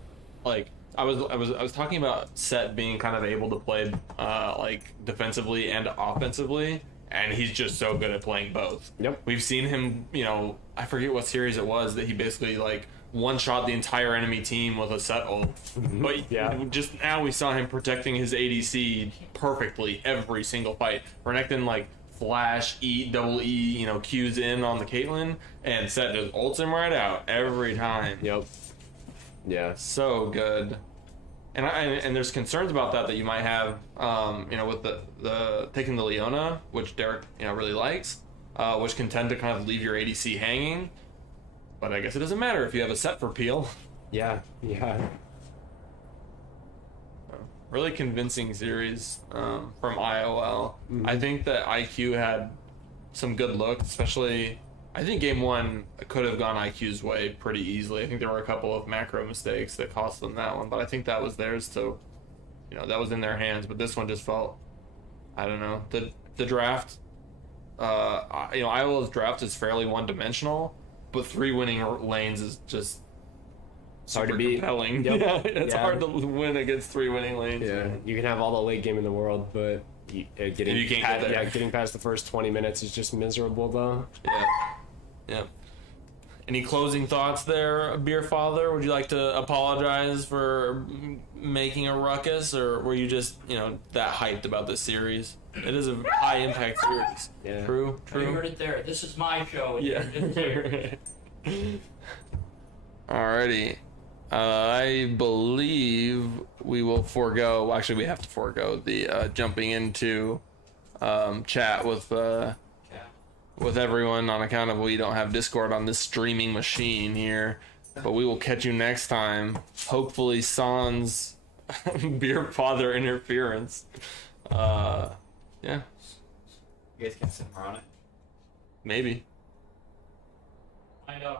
Like I was talking about Set being kind of able to play like defensively and offensively, and he's just so good at playing both. Yep. We've seen him, you know, I forget what series it was that he basically like one shot the entire enemy team with a Set ult. But Yeah. just now we saw him protecting his ADC perfectly every single fight. Renekton like flash double E, you know, Q's in on the Caitlyn, and Set just ults him right out every time. Yep. Yeah. So good. And there's concerns about that you might have, you know, with the taking the Leona, which Derek, you know, really likes, which can tend to kind of leave your ADC hanging. But I guess it doesn't matter if you have a Set for Peel. Yeah. Yeah. Really convincing series from IOL. I think that IQ had some good looks, especially. I think game one could have gone IQ's way pretty easily. I think there were a couple of macro mistakes that cost them that one, but I think that was theirs to, you know, that was in their hands. But this one just felt, I don't know, the draft. You know, IOL's draft is fairly one-dimensional, but 3 winning lanes is just Hard to super beat. compelling. Yep. Yeah, it's Yeah. hard to win against 3 winning lanes. Yeah. You can have all the late game in the world, but getting You can't get there. yeah, getting past the first 20 minutes is just miserable, though. Yeah. Yeah. Any closing thoughts there, Beer Father? Would you like to apologize for making a ruckus, or were you just, you know, that hyped about this series? It is a high impact series. Yeah. True. You True. heard it there. This is my show. and Yeah. you're just here. Alrighty. I believe we will forego. Well, actually, we have to forego the jumping into chat with everyone on account of we don't have Discord on this streaming machine here. But we will catch you next time. Hopefully, sans Beer Father interference. Yeah, You guys can simmer on it. maybe. I know.